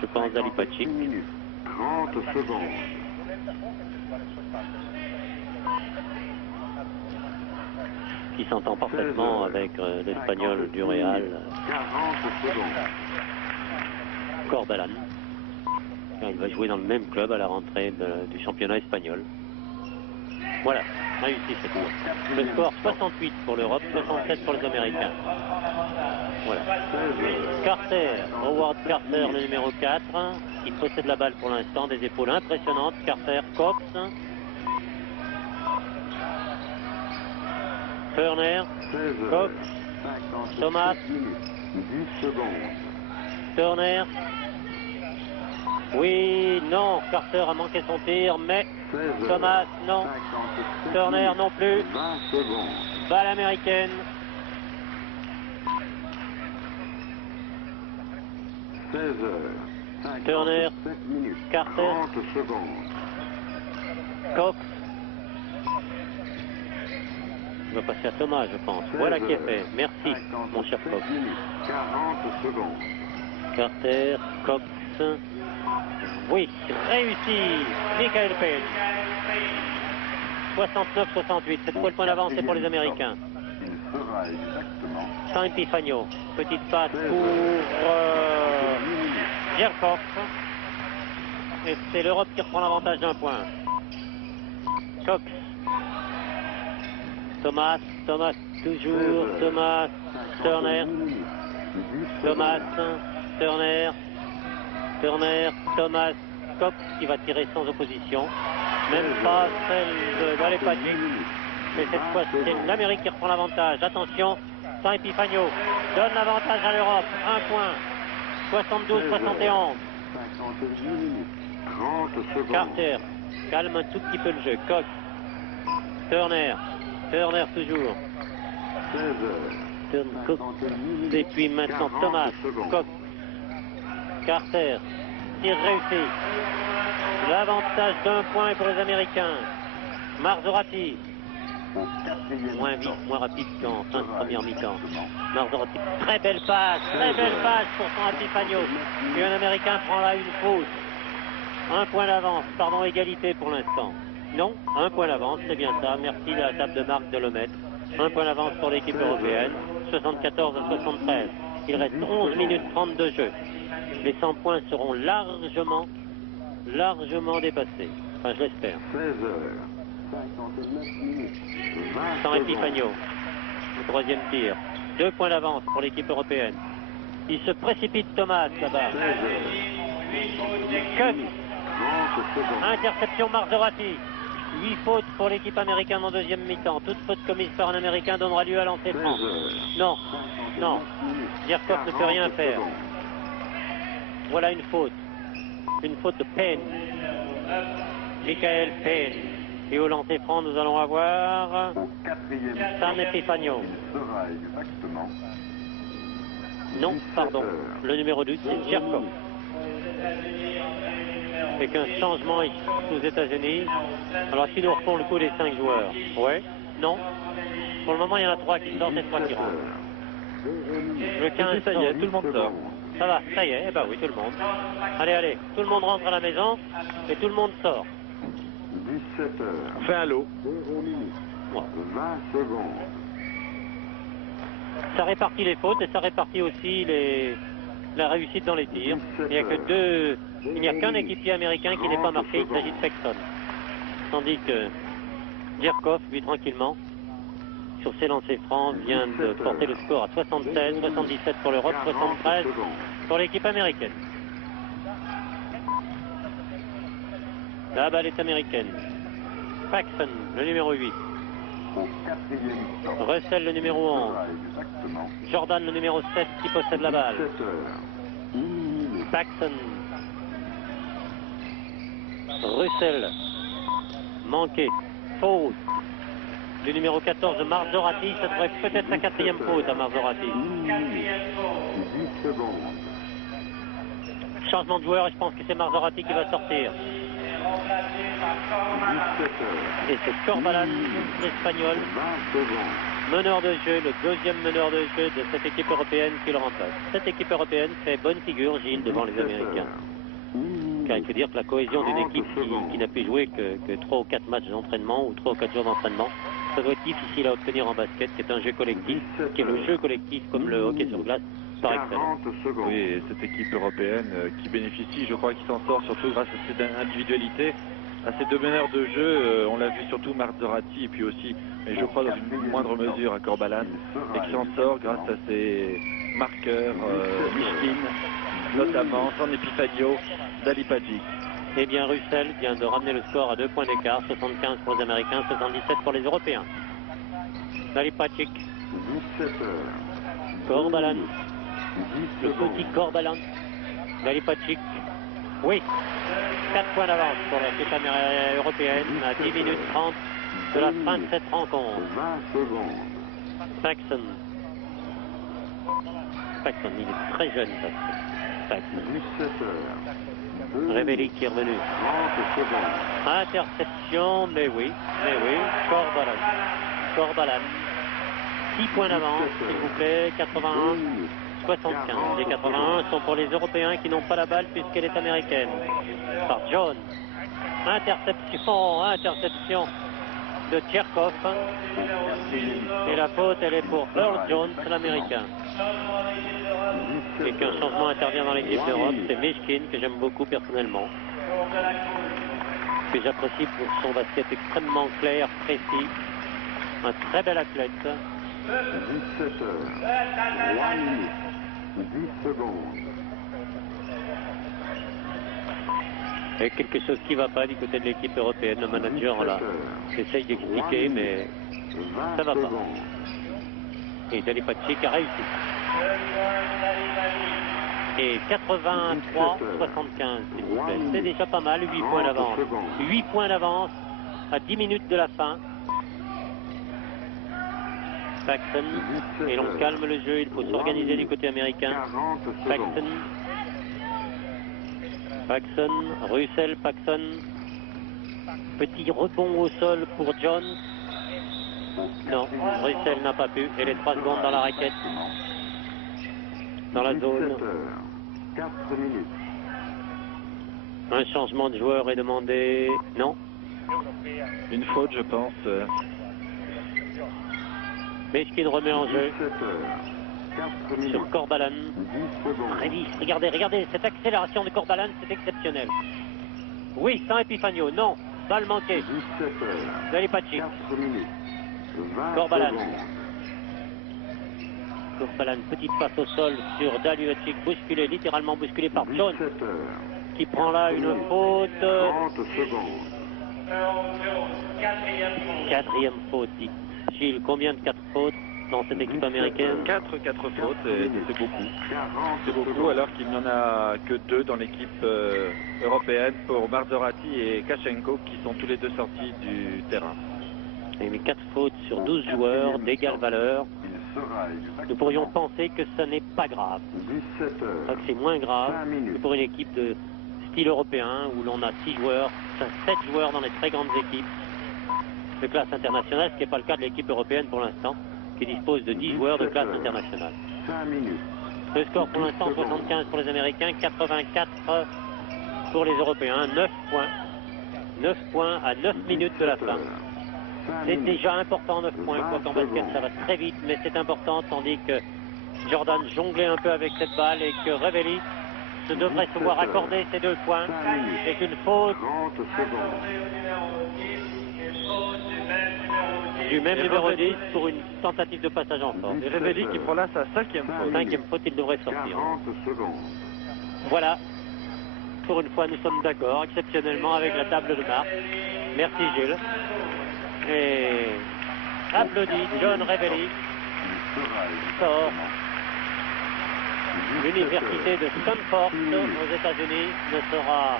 je pense, Dalipacic. 30 secondes. Qui s'entend parfaitement avec l'Espagnol du Real, 40 secondes. Corbalan. Il va jouer dans le même club à la rentrée du championnat espagnol. Voilà, réussi cette course. Le score 68 pour l'Europe, 67 pour les Américains. Voilà. Carter, Howard Carter, le numéro 4, qui possède la balle pour l'instant, des épaules impressionnantes. Carter, Cox. Turner, 16h. Cox, 57 Thomas. minutes. 10 secondes. Turner. Oui, non, Carter a manqué son tir, mais 16h. Thomas, non. 57 Turner minutes. non plus. 20 secondes. Balle américaine. 16h. Turner. 57 minutes. Carter. 30 secondes. Cox. Il va passer à Thomas, je pense. Voilà qui est fait. Merci, mon cher Cox. 57 minutes. 40 secondes. Carter, Cox. Oui, réussi. Michael Page. 69-68. Cette fois, le point d'avance, c'est pour les Américains. Il fera exactement Sans Epifagno. Petite passe pour Djerkov. Et c'est l'Europe qui reprend l'avantage d'un point. Cox. Thomas, toujours, Thomas, Turner, Thomas, Turner, Thomas, Cox qui va tirer sans opposition. Même pas celle de Dalipacic. Mais cette fois, c'est l'Amérique qui reprend l'avantage. Attention, San Epifagno donne l'avantage à l'Europe. Un point. 72-71. 58 minutes. 30 secondes. Carter calme un tout petit peu le jeu. Cox, Turner toujours. 16h. Cox. Et puis maintenant Thomas, Cox, Carter, tir réussi. L'avantage d'un point est pour les Américains. Marzorati, moins vite, moins rapide qu'en fin de première mi-temps. Marzorati, très belle passe pour son Epifagno. Et un Américain prend là une faute. Un point d'avance, pardon, égalité pour l'instant. Non, un point d'avance, c'est bien ça. Merci à la table de marque de le mettre. Un point d'avance pour l'équipe européenne, 74-73. Il reste 11 minutes 30 de jeu. Les 100 points seront largement dépassés. Enfin, je l'espère. 16h. 59 minutes. 20 Sans secondes. Epifagno. Le troisième tir. 2 points d'avance pour l'équipe européenne. Il se précipite Thomas là-bas. 16h. Que 30 secondes. interception Marzorati. 8 fautes pour l'équipe américaine en deuxième mi-temps. Toute faute commise par un Américain donnera lieu à lancer franc. 16h. Non, non. Djerkov ne peut rien faire. Voilà une faute. Une faute de Payne. Michael Payne. Et au lancer franc, nous allons avoir Au 4e San Epifagno. il sera exactement Non, pardon. Le numéro 12, c'est Djerkov. Avec un changement ici aux États-Unis. Alors, qui nous refont le coup des 5 joueurs? Ouais? Non? Pour le moment, il y en a 3 qui sortent et 3 qui rentrent. Le 15, Ça y est, tout le monde sort. Ça va, ça y est, eh ben oui, tout le monde. Allez, tout le monde rentre à la maison et tout le monde sort. 17h. On fait un lot. 0 minutes. Ouais. 20 secondes. Ça répartit les fautes et ça répartit aussi la réussite dans les tirs. Il n'y a que Il n'y a qu'un équipier américain qui n'est pas marqué, il s'agit de Paxson. Tandis que Djerkov, lui, tranquillement, sur ses lancers francs, vient de porter le score à 76, 77 pour l'Europe, 73 pour l'équipe américaine. La balle est américaine. Paxson, le numéro 8. Russell, le numéro 11. Jordan, le numéro 7, qui possède la balle. Paxson. Russell. Manqué. Faute. Le numéro 14 de Marzorati. Ça devrait peut-être sa 4e faute à Marzorati. Changement de joueur et je pense que c'est Marzorati qui va sortir. Et c'est Corbalan, l'espagnol, meneur de jeu, le deuxième meneur de jeu de cette équipe européenne qui le remplace. Cette équipe européenne fait bonne figure, Gilles, devant les Américains. Car il faut dire que la cohésion d'une équipe qui n'a pu jouer que 3 ou 4 matchs d'entraînement ou 3 ou 4 jours d'entraînement, ça doit être difficile à obtenir en basket, qui est un jeu collectif, qui est le jeu collectif comme le hockey sur glace par excellence. Oui, et cette équipe européenne qui bénéficie, je crois, qui s'en sort surtout grâce à cette individualité, à ces deux meneurs de jeu. On l'a vu surtout Marzorati et puis aussi, et je crois dans une moindre mesure, à Corbalan, et qui s'en sort grâce à ces marqueurs, Mishkin, notamment, San Epifanio, Dalipagic. Eh bien, Russell vient de ramener le score à 2 points d'écart, 75 pour les Américains, 77 pour les Européens. Dalipagic. Corbalan. Le petit Corbalan. Dalipagic. Oui. 4 points d'avance pour l'équipe européenne à 10 minutes 30 de la fin de cette rencontre. Paxson. Paxson, il est très jeune, Paxson. Révéli qui est revenu. Interception, mais oui. Corbalan. Corbalan. 6 points d'avance, s'il vous plaît. 81, 75. Les 81 sont pour les Européens qui n'ont pas la balle puisqu'elle est américaine. Par Jones. Interception de Djerkov. Et la faute, elle est pour Earl Jones, l'américain. Et qu'un changement intervient dans l'équipe d'Europe, c'est Mishkin, que j'aime beaucoup personnellement. Que j'apprécie pour son basket extrêmement clair, précis. Un très bel athlète. 17 heures, 3 minutes, 10 secondes. Et quelque chose qui ne va pas du côté de l'équipe européenne. Le manager là essaye d'expliquer, mais ça ne va pas. Et Dalipagic a réussi. Et 83-75, s'il vous plaît. C'est déjà pas mal, 8 points d'avance. 8 points d'avance à 10 minutes de la fin. Paxson, et l'on calme le jeu, il faut s'organiser du côté américain. Paxson, Russell, Paxson. Petit rebond au sol pour Jones. Non, Russell n'a pas pu. Et les 3 secondes dans la raquette. Dans la zone. 4 minutes. Un changement de joueur est demandé. Non. Une faute, je pense. Mishkin remet en jeu. 17 heures, 4 minutes. Sur Corbalan. 10 secondes. Révis, regardez, cette accélération de Corbalan, c'est exceptionnel. Oui, sans Epifanio, non. Balle manquée. 17 heures, Dalipagic. 4 minutes. 20 Corbalan. secondes. Corbalan, petite passe au sol sur Dalipagic, littéralement bousculé par Jones, 17 heures, qui prend là une faute. 30 secondes. 4e faute, dit Gilles. Combien de 4 fautes dans cette équipe américaine? 4 fautes, et c'est beaucoup. 40 C'est beaucoup, alors qu'il n'y en a que 2 dans l'équipe européenne pour Marzorati et Kachenko, qui sont tous les deux sortis du terrain. Et mais 4 fautes sur 12 joueurs d'égale valeur. Nous pourrions penser que ce n'est pas grave. 17 heures, Que c'est moins grave 5 minutes. que pour une équipe de style européen où l'on a 6 joueurs, 7 joueurs dans les très grandes équipes de classe internationale, ce qui n'est pas le cas de l'équipe européenne pour l'instant, qui dispose de 10 joueurs de classe internationale. 5 minutes. Le score pour l'instant 75 pour les Américains, 84 pour les Européens, 9 points. 9 points à 9 minutes de la fin. C'est déjà important, 9 points, quoi qu'en basket ça va très vite, mais c'est important, tandis que Jordan jonglait un peu avec cette balle et que Révéli ne devrait se voir accorder ces 2 points. 5 minutes. C'est une faute 30 secondes. du même numéro 10 pour une tentative de passage en force. Et Revelli qui prend là sa 5e faute. 5e faute, il devrait sortir. 40 secondes. Voilà. Pour une fois, nous sommes d'accord, exceptionnellement, avec la table de marque. Merci Gilles. Et applaudit John Revelli. Sort. L'université de Stanford aux États-Unis ne sera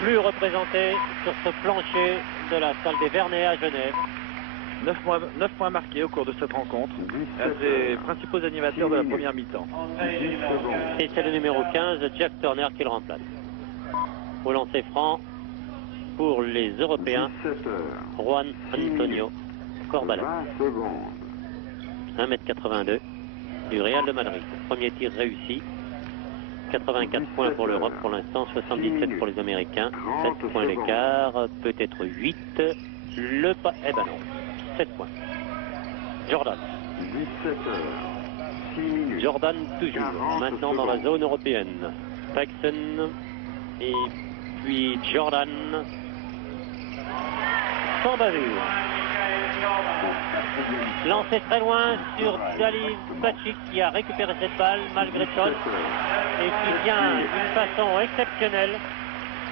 plus représentée sur ce plancher de la salle des Vernets à Genève. 9 points marqués au cours de cette rencontre. Un des principaux animateurs de la première mi-temps. Et c'est le numéro 15, Jack Turner, qui le remplace. Au lancer franc pour les Européens, 17 heures. Juan Antonio Corbalán. 20 secondes. 1m82 du Real de Madrid. Premier tir réussi. 84 points pour l'Europe pour l'instant, 77 pour les Américains. 7 points l'écart, peut-être 8. Le pas. Eh ben non, 7 points. Jordan. 17 heures. 6 minutes. Jordan toujours. 40 Maintenant dans la secondes. zone européenne. Paxson. Et puis Jordan. Sans bavure. Lancé très loin sur Dali Patrick qui a récupéré cette balle malgré tout et qui vient d'une façon exceptionnelle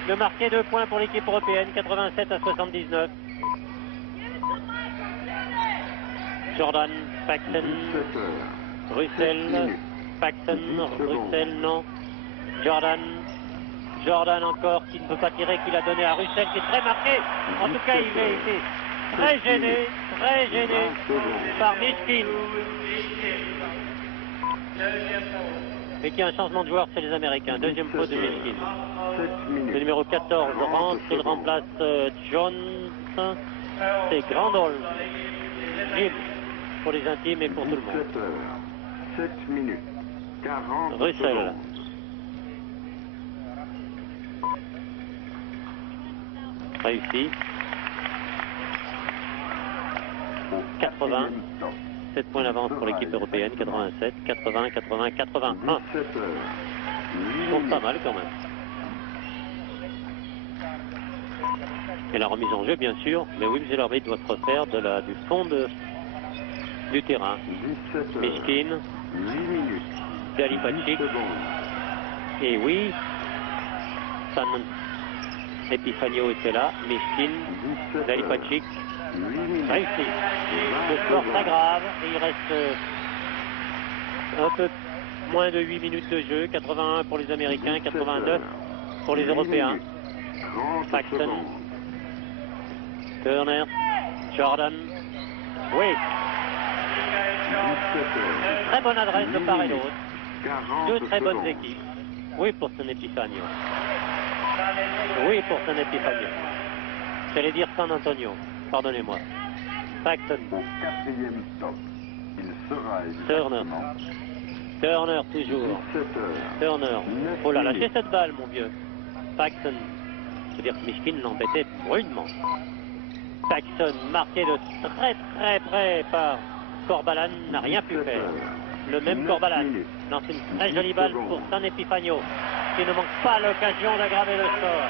de marquer 2 points pour l'équipe européenne, 87 à 79. Jordan, Paxson, 17 heures. Russell, Paxson, Russell non, Jordan, Jordan encore qui ne peut pas tirer, qui l'a donné à Russell qui est très marqué. En tout cas il a été très gêné par Mishkin. Et qui a un changement de joueur, c'est les Américains. Deuxième faute de Mishkin. 7 minutes. Le numéro 14 rentre, il remplace Jones. C'est Grandol. Jim pour les intimes et pour tout le monde. 17 heures. 7 minutes. 40 Russell. secondes. Réussi. 80. 7 points d'avance pour l'équipe européenne. 87, 80, 80, 81. 17 heures. Je trouve pas mal quand même. Et la remise en jeu, bien sûr. Mais oui, monsieur l'arbitre doit se refaire du fond du terrain. 17 heures. Mishkin, 8 minutes. Dali Patrick. 10 secondes. Et oui, San Epifanio était là. Mishkin, 17 Dali heures. Patrick. 8 minutes. Réussi. Le score s'aggrave et il reste un peu moins de 8 minutes de jeu. 81 pour les Américains, 89 pour les Européens. 30 Paxson, secondes. Turner, Jordan. Oui, 17 heures. très bonne adresse de part et d'autre. 40 Deux très bonnes secondes. équipes. Oui pour San Epifanio. Oui pour San Epifanio. J'allais dire San Antonio. Pardonnez-moi. Paxson, Au 4e stop, il sera Turner. exactement Turner toujours. 17 heures. Turner. Oh là, lâchez cette balle, mon vieux. Paxson. Je veux dire que Mishkin l'embêtait bruyamment. Paxson, marqué de très très près par Corbalán, n'a rien pu 17 faire. heures. Le même 9 Corbalán minutes. lance une très jolie balle pour San Epifanio, qui ne manque pas l'occasion d'aggraver le score.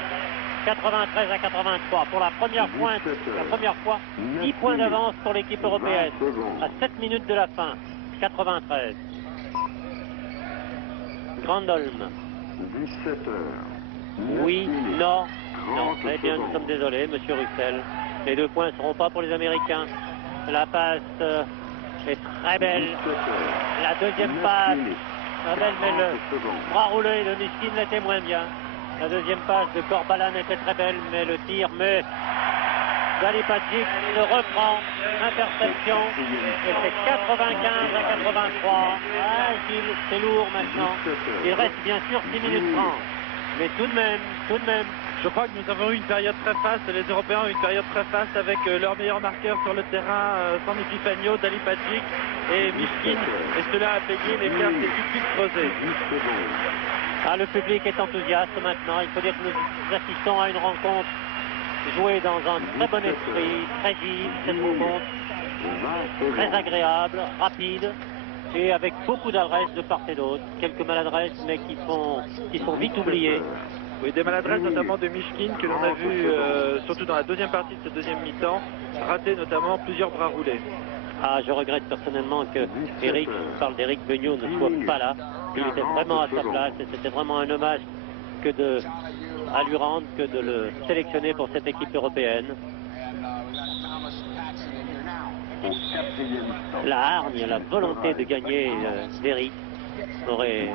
93 à 83 pour la première pointe, 17 heures. la première fois, 10 9 points minutes. d'avance pour l'équipe européenne. 20 secondes. À 7 minutes de la fin, 93. Grandolm, 17 heures. 9 oui, minutes. non, 30 eh bien nous secondes. sommes désolés, monsieur Russell. Les 2 points ne seront pas pour les Américains. La passe est très belle. 17 heures. La deuxième 9 passe, minutes. très belle, mais 40 le secondes. bras roulé de Mishkin l'était moins bien. La deuxième passe de Corbalán était très belle, mais le tir, mais Dali Patrick se reprend, interception, et c'est 95 à 83. Ah, Gilles, c'est lourd maintenant. Il reste bien sûr 6 minutes 30. Mais tout de même, Je crois que nous avons eu une période très faste, les Européens ont eu une période très faste avec leurs meilleurs marqueurs sur le terrain, San Epifanio, Dali Patrick et Mishkin, et cela a payé, les cartes s'est tout de suite creusées. 10 secondes. ah, le public est enthousiaste maintenant. Il faut dire que nous assistons à une rencontre jouée dans un très bon esprit, très vive, cette rencontre, 20 très secondes. agréable, rapide. et avec beaucoup d'adresse de part et d'autre. Quelques maladresses, mais qui sont vite oubliées. Oui, des maladresses notamment de Mishkin que l'on a vu surtout dans la deuxième partie de ce deuxième mi-temps, rater notamment plusieurs bras roulés. Ah, je regrette personnellement que Eric, je parle d'Éric Beugnot, ne soit pas là. Il était vraiment à sa place et c'était vraiment un hommage à lui rendre que de le sélectionner pour cette équipe européenne. La hargne, la volonté de gagner d'Eric aurait,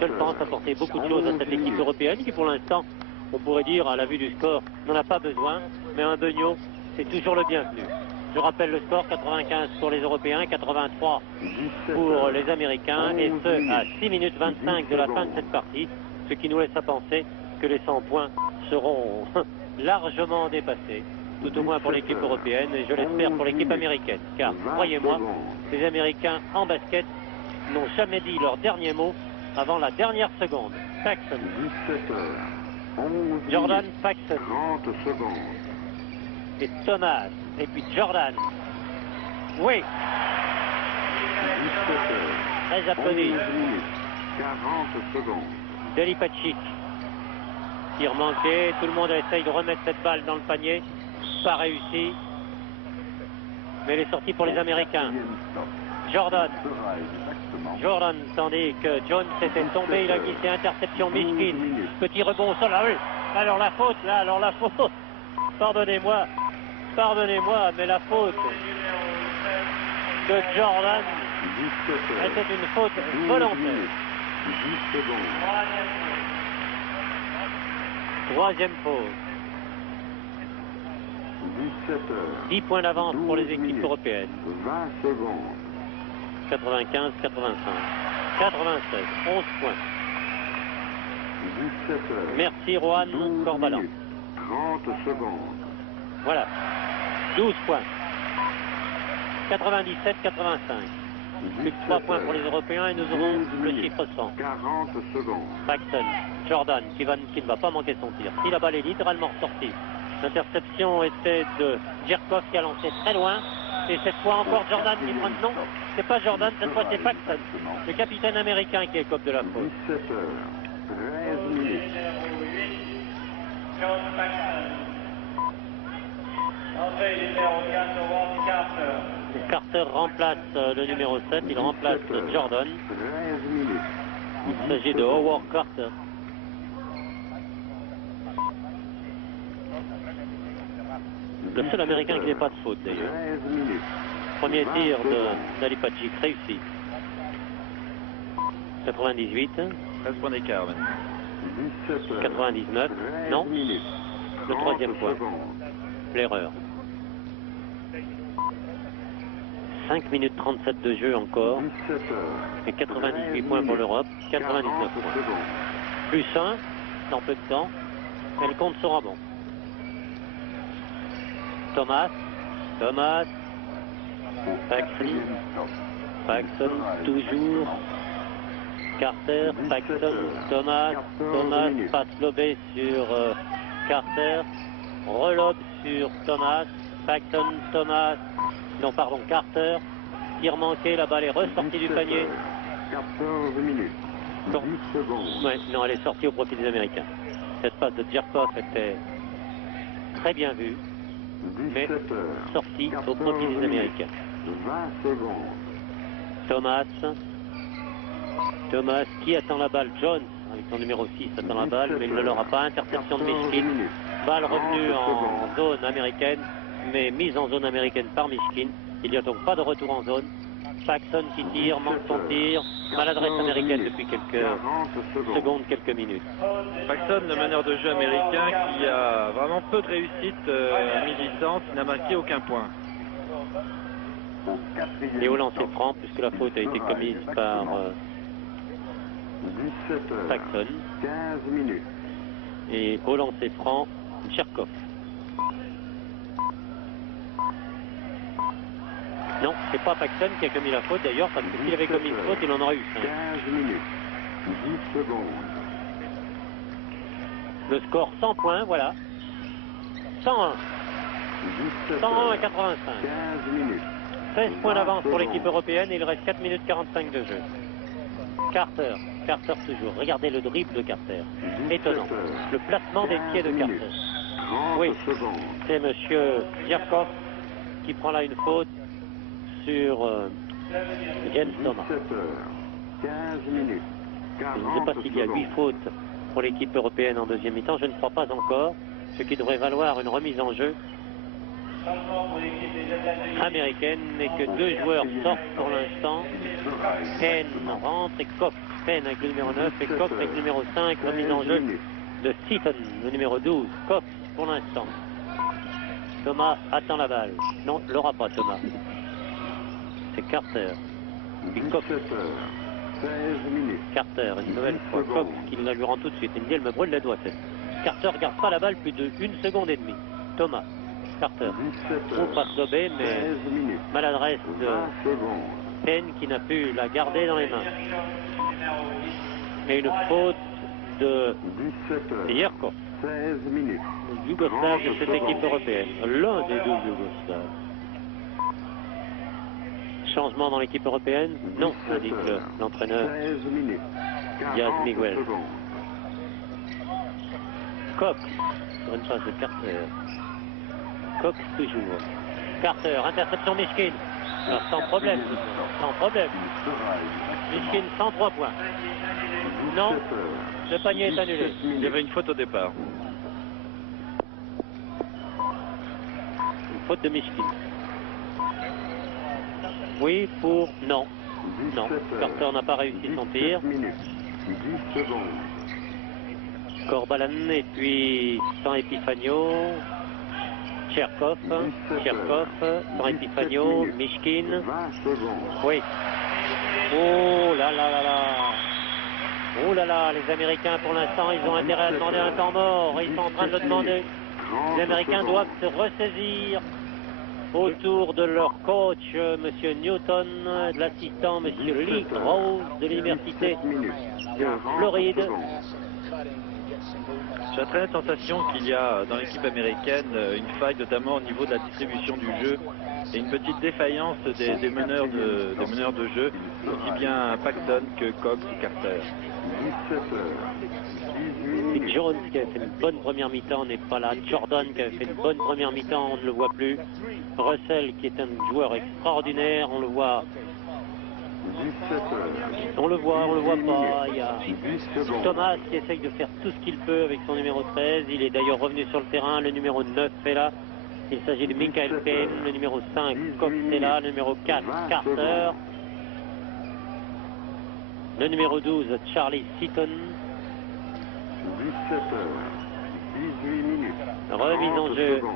je le pense, apporté beaucoup de choses à cette équipe européenne qui, pour l'instant, on pourrait dire, à la vue du score, n'en a pas besoin. Mais un Beugnot, c'est toujours le bienvenu. Je rappelle le score, 95 pour les Européens, 83 pour les Américains, et ce, à 6 minutes 25 de la fin de cette partie, ce qui nous laisse à penser que les 100 points seront largement dépassés, tout au moins pour l'équipe européenne, et je l'espère pour l'équipe américaine. Car, croyez-moi, les Américains en basket n'ont jamais dit leur dernier mot avant la dernière seconde. Paxson. Jordan Paxson. 30 secondes. Et Thomas. Et puis Jordan. Oui. 17 Très applaudi. 40 secondes. Delipacic. Tir manqué. Tout le monde essaye de remettre cette balle dans le panier. Pas réussi. Mais elle est sortie pour les Américains. Jordan. Jordan, tandis que Jones était tombé, il a glissé, interception Mishkin. Petit rebond au sol. Ah oui. Alors la faute, là, alors la faute. Pardonnez-moi, mais la faute de Jordan, c'était une faute volontaire. 10 secondes. Troisième pause. 17 heures. 10 points d'avance pour les équipes européennes. 20 secondes. 95, 85, 96, 11 points. 17 heures. Merci Juan 12 Corbalan. minutes. 30 secondes. Voilà, 12 points. 97, 85. Plus de 3 points pour les Européens et nous aurons le chiffre 100. 40 secondes. Paxson, Jordan qui ne va pas manquer son tir. Si la balle est littéralement sortie. L'interception était de Djerkov qui a lancé très loin. Et cette fois encore Jordan qui prend. Non, c'est pas Jordan, cette fois c'est Paxson, le capitaine américain qui écope de la faute. 17 heures. 13 minutes. Carter remplace le numéro 7, il remplace Jordan. 13 minutes. Il s'agit de Howard Carter. Le seul américain qui n'ait pas de faute d'ailleurs. 13 minutes. Premier tir d'Alipagic réussi. 98. 13 points d'écart maintenant. 17 heures. 99. 13 Non. minutes. Le troisième 30 point. secondes. L'erreur. 5 minutes 37 de jeu encore. 17 heures. Et 98 points pour l'Europe. 99 40 points. secondes. Plus 1 dans peu de temps. Et le compte sera bon. Thomas. Paxson, toujours. Carter, Paxson, Thomas passe lobé sur Carter. Relobe sur Thomas. Paxson, Carter. Tir manqué, la balle est ressortie du panier. 14 minutes. 10 secondes. Ouais, non, elle est sortie au profit des Américains. Cette passe de Djerkov était très bien vue, mais 17 heures. sortie au profit des Américains. 20 secondes. Thomas qui attend la balle. Jones, avec son numéro 6, attend la balle, mais il ne l'aura pas. Interception de Mishkin. Balle revenue en zone américaine, mais mise en zone américaine par Mishkin. Il n'y a donc pas de retour en zone. Paxson qui tire, manque son tir. Maladresse américaine depuis quelques 40 secondes, quelques minutes. Paxson, le meneur de jeu américain qui a vraiment peu de réussite à mi-distance, il n'a marqué aucun point. Et au lancer franc, puisque la faute a été commise par 17 heures. Paxson. 15 minutes. Et au lancer franc, Djerkov. Non, c'est pas Paxson qui a commis la faute d'ailleurs, parce que s'il avait commis une faute, il en aurait eu 5. 15 minutes. 10 secondes. Le score 100 points, voilà. 101. 17 101 à heures. 85. 15 minutes. 16 points d'avance pour l'équipe européenne et il reste 4 minutes 45 de jeu. Carter toujours. Regardez le dribble de Carter. Étonnant. Le placement des pieds de Carter. Oui, c'est monsieur Dierkov qui prend là une faute sur Jens Thomas. 15 minutes. Je ne sais pas s'il y a 8 fautes pour l'équipe européenne en deuxième mi-temps. Je ne crois pas encore. Ce qui devrait valoir une remise en jeu américaine et que 2 joueurs sortent pour l'instant. Penn rentre et Cox. Penn avec le numéro 9 et Cox avec le numéro 5. Remise en jeu de Seaton, le numéro 12. Cox pour l'instant. Thomas attend la balle. Non, il l'aura pas Thomas. C'est Carter. Puis Cox. 16 minutes. Carter, une nouvelle fois. Cox qui la lui rend tout de suite. Il me dit, elle me brûle les doigts. Carter ne garde pas la balle plus de 1 seconde et demie. Thomas. Carter. Bon passe d'Obé, mais maladresse de Penn qui n'a pu la garder dans les mains. Et une faute de Dierkov, 16 minutes. le Yougoslave de cette équipe européenne. L'un des 2 Yougoslaves. Changement dans l'équipe européenne? Non, indique l'entraîneur 16 minutes. Diaz 40 Miguel. secondes. Cox sur une passe de Carter. Cox toujours. Carter, interception Mishkin. Alors, sans problème. Sans problème. Mishkin 103 points. Non, le panier est annulé. Il y avait une faute au départ. Une faute de Mishkin. Oui, pour... Non. Non, Carter n'a pas réussi son tir. 10 minutes. 10 secondes. Corbalan et puis sans Epifanio. Cherkov, sans Epifanio, Mishkin. 20 secondes. Oui. Oh là là là là. Oh là là, les Américains pour l'instant, ils ont intérêt à demander un temps mort. Ils sont en train de le demander. Les Américains doivent se ressaisir autour de leur coach, monsieur Newton, de l'assistant, monsieur Lee Rose de l'université de Floride. J'ai la très nette sensation qu'il y a dans l'équipe américaine une faille, notamment au niveau de la distribution du jeu, et une petite défaillance des meneurs de jeu, aussi bien Paxton que Cox ou Carter. 17 heures. 18 Jones qui avait fait une bonne première mi-temps n'est pas là. Jordan qui avait fait une bonne première mi-temps, on ne le voit plus. Russell qui est un joueur extraordinaire, on le voit. 17 heures. On le voit pas. Il y a 10 secondes. Thomas qui essaye de faire tout ce qu'il peut avec son numéro 13. Il est d'ailleurs revenu sur le terrain. Le numéro 9 est là. Il s'agit de Michael Penn. Le numéro 5, Cox est là. Le numéro 4, Carter. Le numéro 12, Charlie Seaton. 17 heures. 18 minutes. Remise en 30 jeu. secondes.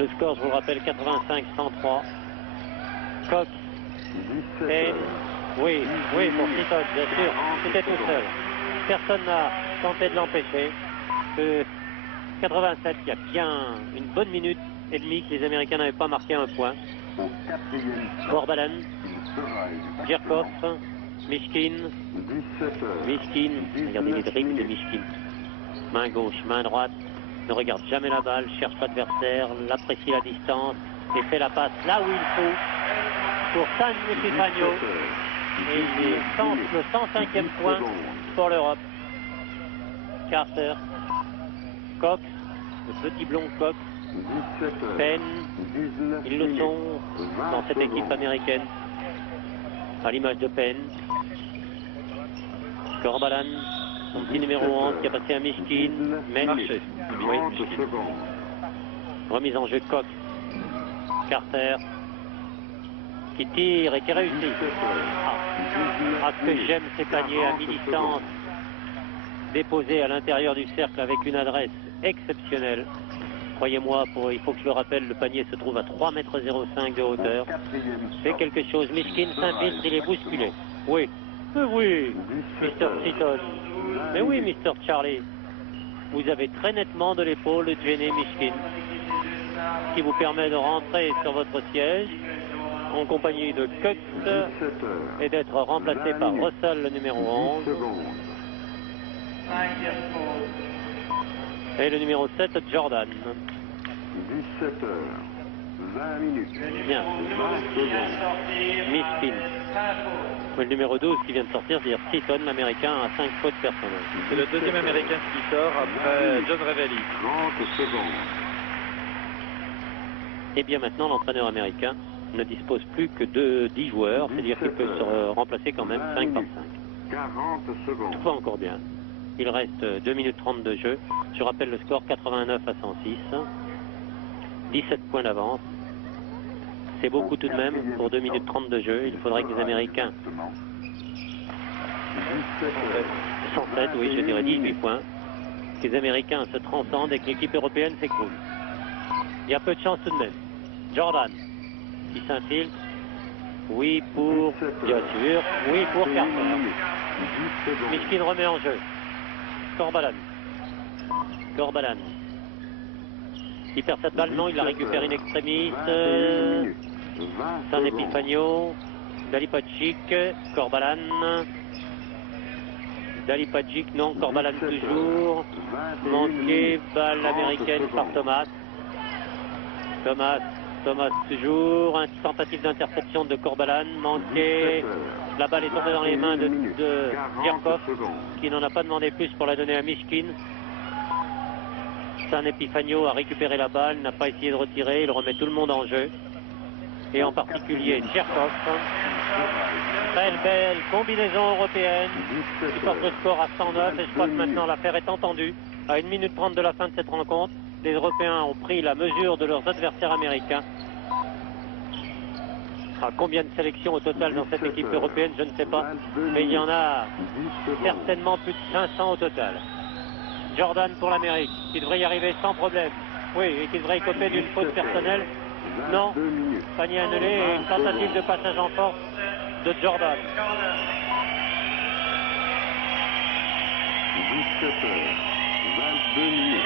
Le score, je vous le rappelle, 85-103. Cox, 17 Penn. heures. Oui, pour Seaton, bien sûr. C'était tout seul. Personne n'a tenté de l'empêcher. 87, il y a bien une bonne minute et demie que les Américains n'avaient pas marqué un point. Au 4e Corbalan, il sera élu. Dierkov, Mishkin. 17 heures. Mishkin, regardez les dribbles de Mishkin. Main gauche, main droite, ne regarde jamais la balle, cherche l'adversaire, l'apprécie la distance et fait la passe là où il faut pour San Epifanio. Et il tente le 105e point pour l'Europe. Carter, Cox, le petit blond Cox, 17 heures. Penn, 19 ils le minutes. sont dans cette 20 équipe secondes. américaine. À l'image de Penn. Corbalan, son petit numéro 11 qui a passé à Mishkin. Mais Marché. oui, 30 Mishkin. secondes. Remise en jeu Cox. Carter. Qui tire et qui réussit. 17 heures. Ah, que j'aime ces paniers à mi-distance. Déposés à l'intérieur du cercle avec une adresse exceptionnelle. Croyez-moi, il faut que je le rappelle, le panier se trouve à 3,05 m de hauteur. C'est quelque chose. Mishkin s'infiltre, il est bousculé. Oui. Oui, Mr. Seaton. Mais oui, Mr. Charlie. Vous avez très nettement de l'épaule de Jenny Mishkin, qui vous permet de rentrer sur votre siège en compagnie de Cox et d'être remplacé par Russell, le numéro 11. Et le numéro 7, Jordan. 17 heures. 20 minutes. Bien. 20 secondes. Mishkin. Le numéro 12 qui vient de sortir, c'est-à-dire Seaton, l'américain, à 5 fautes personnelles. C'est le deuxième américain qui sort après John Revelli. 30 secondes. Et bien maintenant, l'entraîneur américain ne dispose plus que de 10 joueurs, c'est-à-dire qu'il peut se remplacer quand même 5 par 5. 40 secondes. Tout va encore bien. Il reste 2 minutes 30 de jeu. Je rappelle le score 89 à 106. 17 points d'avance. C'est beaucoup tout de même pour 2 minutes 30 de jeu. Il faudrait que les Américains... 107, oui, je dirais 18 points. Que les Américains se transcendent et que l'équipe européenne s'écroule. Il y a peu de chance tout de même. Jordan, qui s'infiltre. Oui pour, bien sûr, oui pour Carter. Mishkin remet en jeu. Corbalan. Corbalan. Il perd cette balle, non, il la récupère in extremis. San Epifanio. Dalipagic. Corbalan. Dalipagic, non, Corbalan toujours. Manqué, balle américaine par Thomas. Thomas toujours, une tentative d'interception de Corbalan, manqué, la balle est tombée dans les mains de Dierkov, qui n'en a pas demandé plus pour la donner à Mishkin. San Epifanio a récupéré la balle, n'a pas essayé de retirer, il remet tout le monde en jeu, et en particulier Dierkov. Très belle combinaison européenne, qui porte le score à 109, et je crois que maintenant l'affaire est entendue. À 1 minute 30 de la fin de cette rencontre, les Européens ont pris la mesure de leurs adversaires américains. Combien de sélections au total dans cette équipe européenne, je ne sais pas. Mais il y en a certainement plus de 500 au total. Jordan pour l'Amérique, qui devrait y arriver sans problème. Oui, et qui devrait écoper d'une faute personnelle. Non, panier annulé et une tentative de passage en force de Jordan. 22 minutes.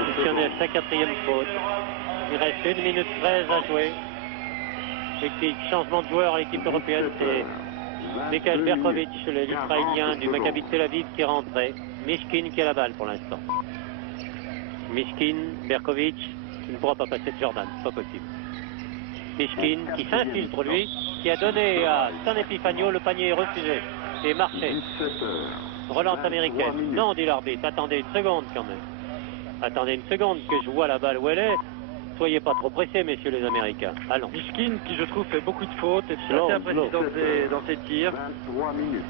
Additionnel, sa 4e faute. Il reste 1 minute 13 à jouer. Et changement de joueur à l'équipe européenne, c'est Mikhail Berkovic, l'Israélien du Maccabi de Tel Aviv qui est rentré. Mishkin qui a la balle pour l'instant. Mishkin, Berkovic, qui ne pourra pas passer de Jordan, c'est pas possible. Mishkin qui s'infiltre lui, qui a donné à San Epifanio, le panier est refusé. Et marché. Relance américaine. Non, dit l'arbitre, attendez une seconde quand même. Attendez une seconde que je vois la balle où elle est. Soyez pas trop pressés, messieurs les Américains. Allons. Mishkin, qui je trouve fait beaucoup de fautes, et assez imprécis dans ses tirs. 23 minutes.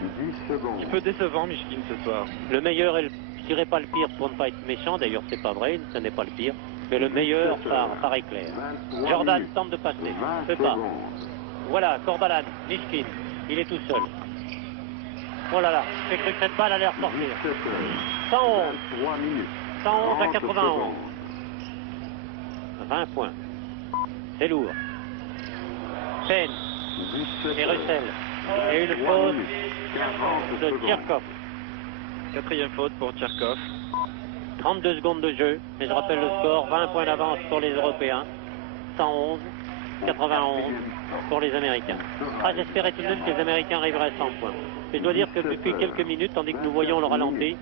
10 secondes. Un peu décevant, Mishkin, ce soir. Le meilleur, je dirais pas le pire pour ne pas être méchant, d'ailleurs c'est pas vrai, ce n'est pas le pire, mais le meilleur par éclair. Jordan tente de passer, ne fait pas. Voilà, Corbalan, Mishkin, il est tout seul. Oh là là, j'ai cru que cette balle allait ressortir. 111. 111 à 91. 20 points. C'est lourd. Penn et Russell. Et une faute de Dierkov. 4e faute pour Dierkov. 32 secondes de jeu. Et je rappelle le score, 20 points d'avance pour les Européens. 111, 91 pour les Américains. J'espérais tout de même que les Américains arriveraient à 100 points. Mais je dois dire que depuis quelques minutes, tandis que nous voyons le ralenti.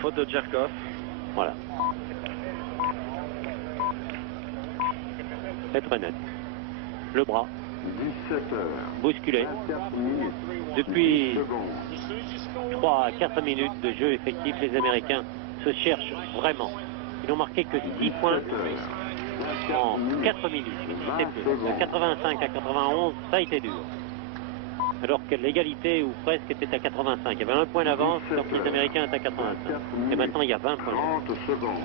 Faute de Dierkov. Voilà. Être honnête. Le bras. 17 heures. Bousculé. 24 minutes. Depuis 10 secondes. 3 à 4 minutes de jeu effectif, les Américains se cherchent vraiment. Ils n'ont marqué que 10 points en 4 minutes. C'est peu. De 85 à 91, ça a été dur. Alors que l'égalité, ou presque, était à 85. Il y avait un point d'avance, alors que les Américains étaient à 85. Et maintenant, il y a 20 points d'avance. 30 secondes.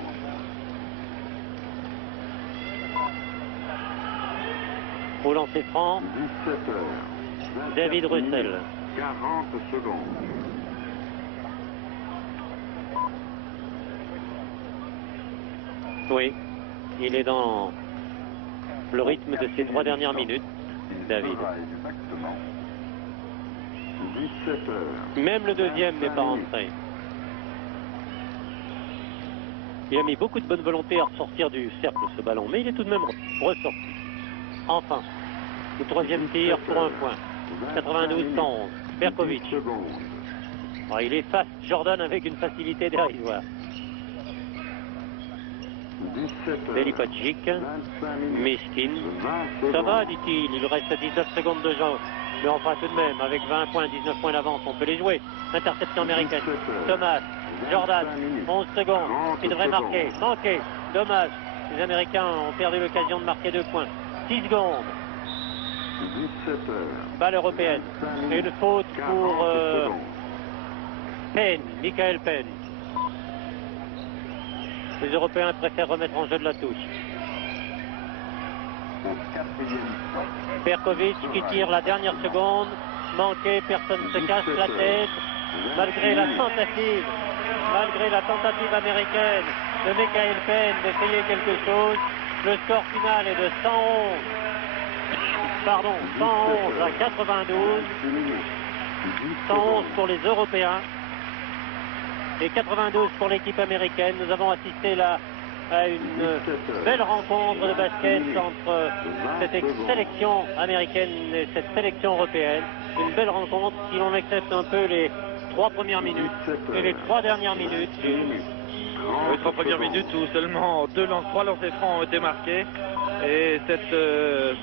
Au lancer franc, 17 heures. David Russell. 40 secondes. Oui, il est dans le rythme de ces 3 dernières minutes, David. Exactement. 17 heures. Même le deuxième n'est pas rentré. Il a mis beaucoup de bonne volonté à ressortir du cercle ce ballon, mais il est tout de même ressorti. Enfin, le 3e tir pour un point. 92-111. Berkovic. Il efface Jordan avec une facilité dérisoire. Belipacic, 25 minutes. Miskin. 20 Ça va, secondes. dit-il, il lui reste 19 secondes de jeu. Mais enfin, tout de même, avec 20 points, 19 points d'avance, on peut les jouer. Interception américaine. 17 heures. Thomas, Jordan, 25 minutes. 11 secondes. 30 Il devrait marquer. secondes. Manqué. Dommage. Les Américains ont perdu l'occasion de marquer 2 points. 6 secondes. 17 heures. Balle européenne. 25 Et minutes. une faute 40 pour secondes. Penn, Michael Penn. Les Européens préfèrent remettre en jeu de la touche. Au quatrième. Perkovic qui tire la dernière seconde. Manqué, personne ne se casse la tête. Malgré la tentative américaine de Michael Penn d'essayer quelque chose, le score final est de 111 à 92. 111 pour les Européens et 92 pour l'équipe américaine. Nous avons assisté là à une belle rencontre de basket entre cette sélection américaine et cette sélection européenne. Une belle rencontre si l'on accepte un peu les 3 premières minutes et les 3 dernières minutes. Les 3 premières minutes où seulement 3 lancers francs ont été marqués. Et ces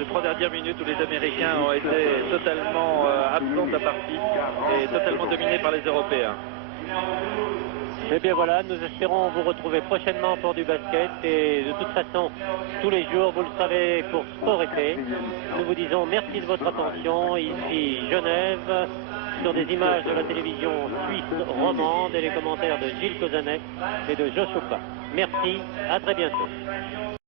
3 dernières minutes où les Américains ont été totalement absents de la partie et totalement dominés par les Européens. Et bien voilà, nous espérons vous retrouver prochainement pour du basket. Et de toute façon, tous les jours, vous le savez, pour Sport été, nous vous disons merci de votre attention. Ici Genève, sur des images de la télévision suisse romande et les commentaires de Gilles Cozanet et de Joe Chopin. Merci, à très bientôt.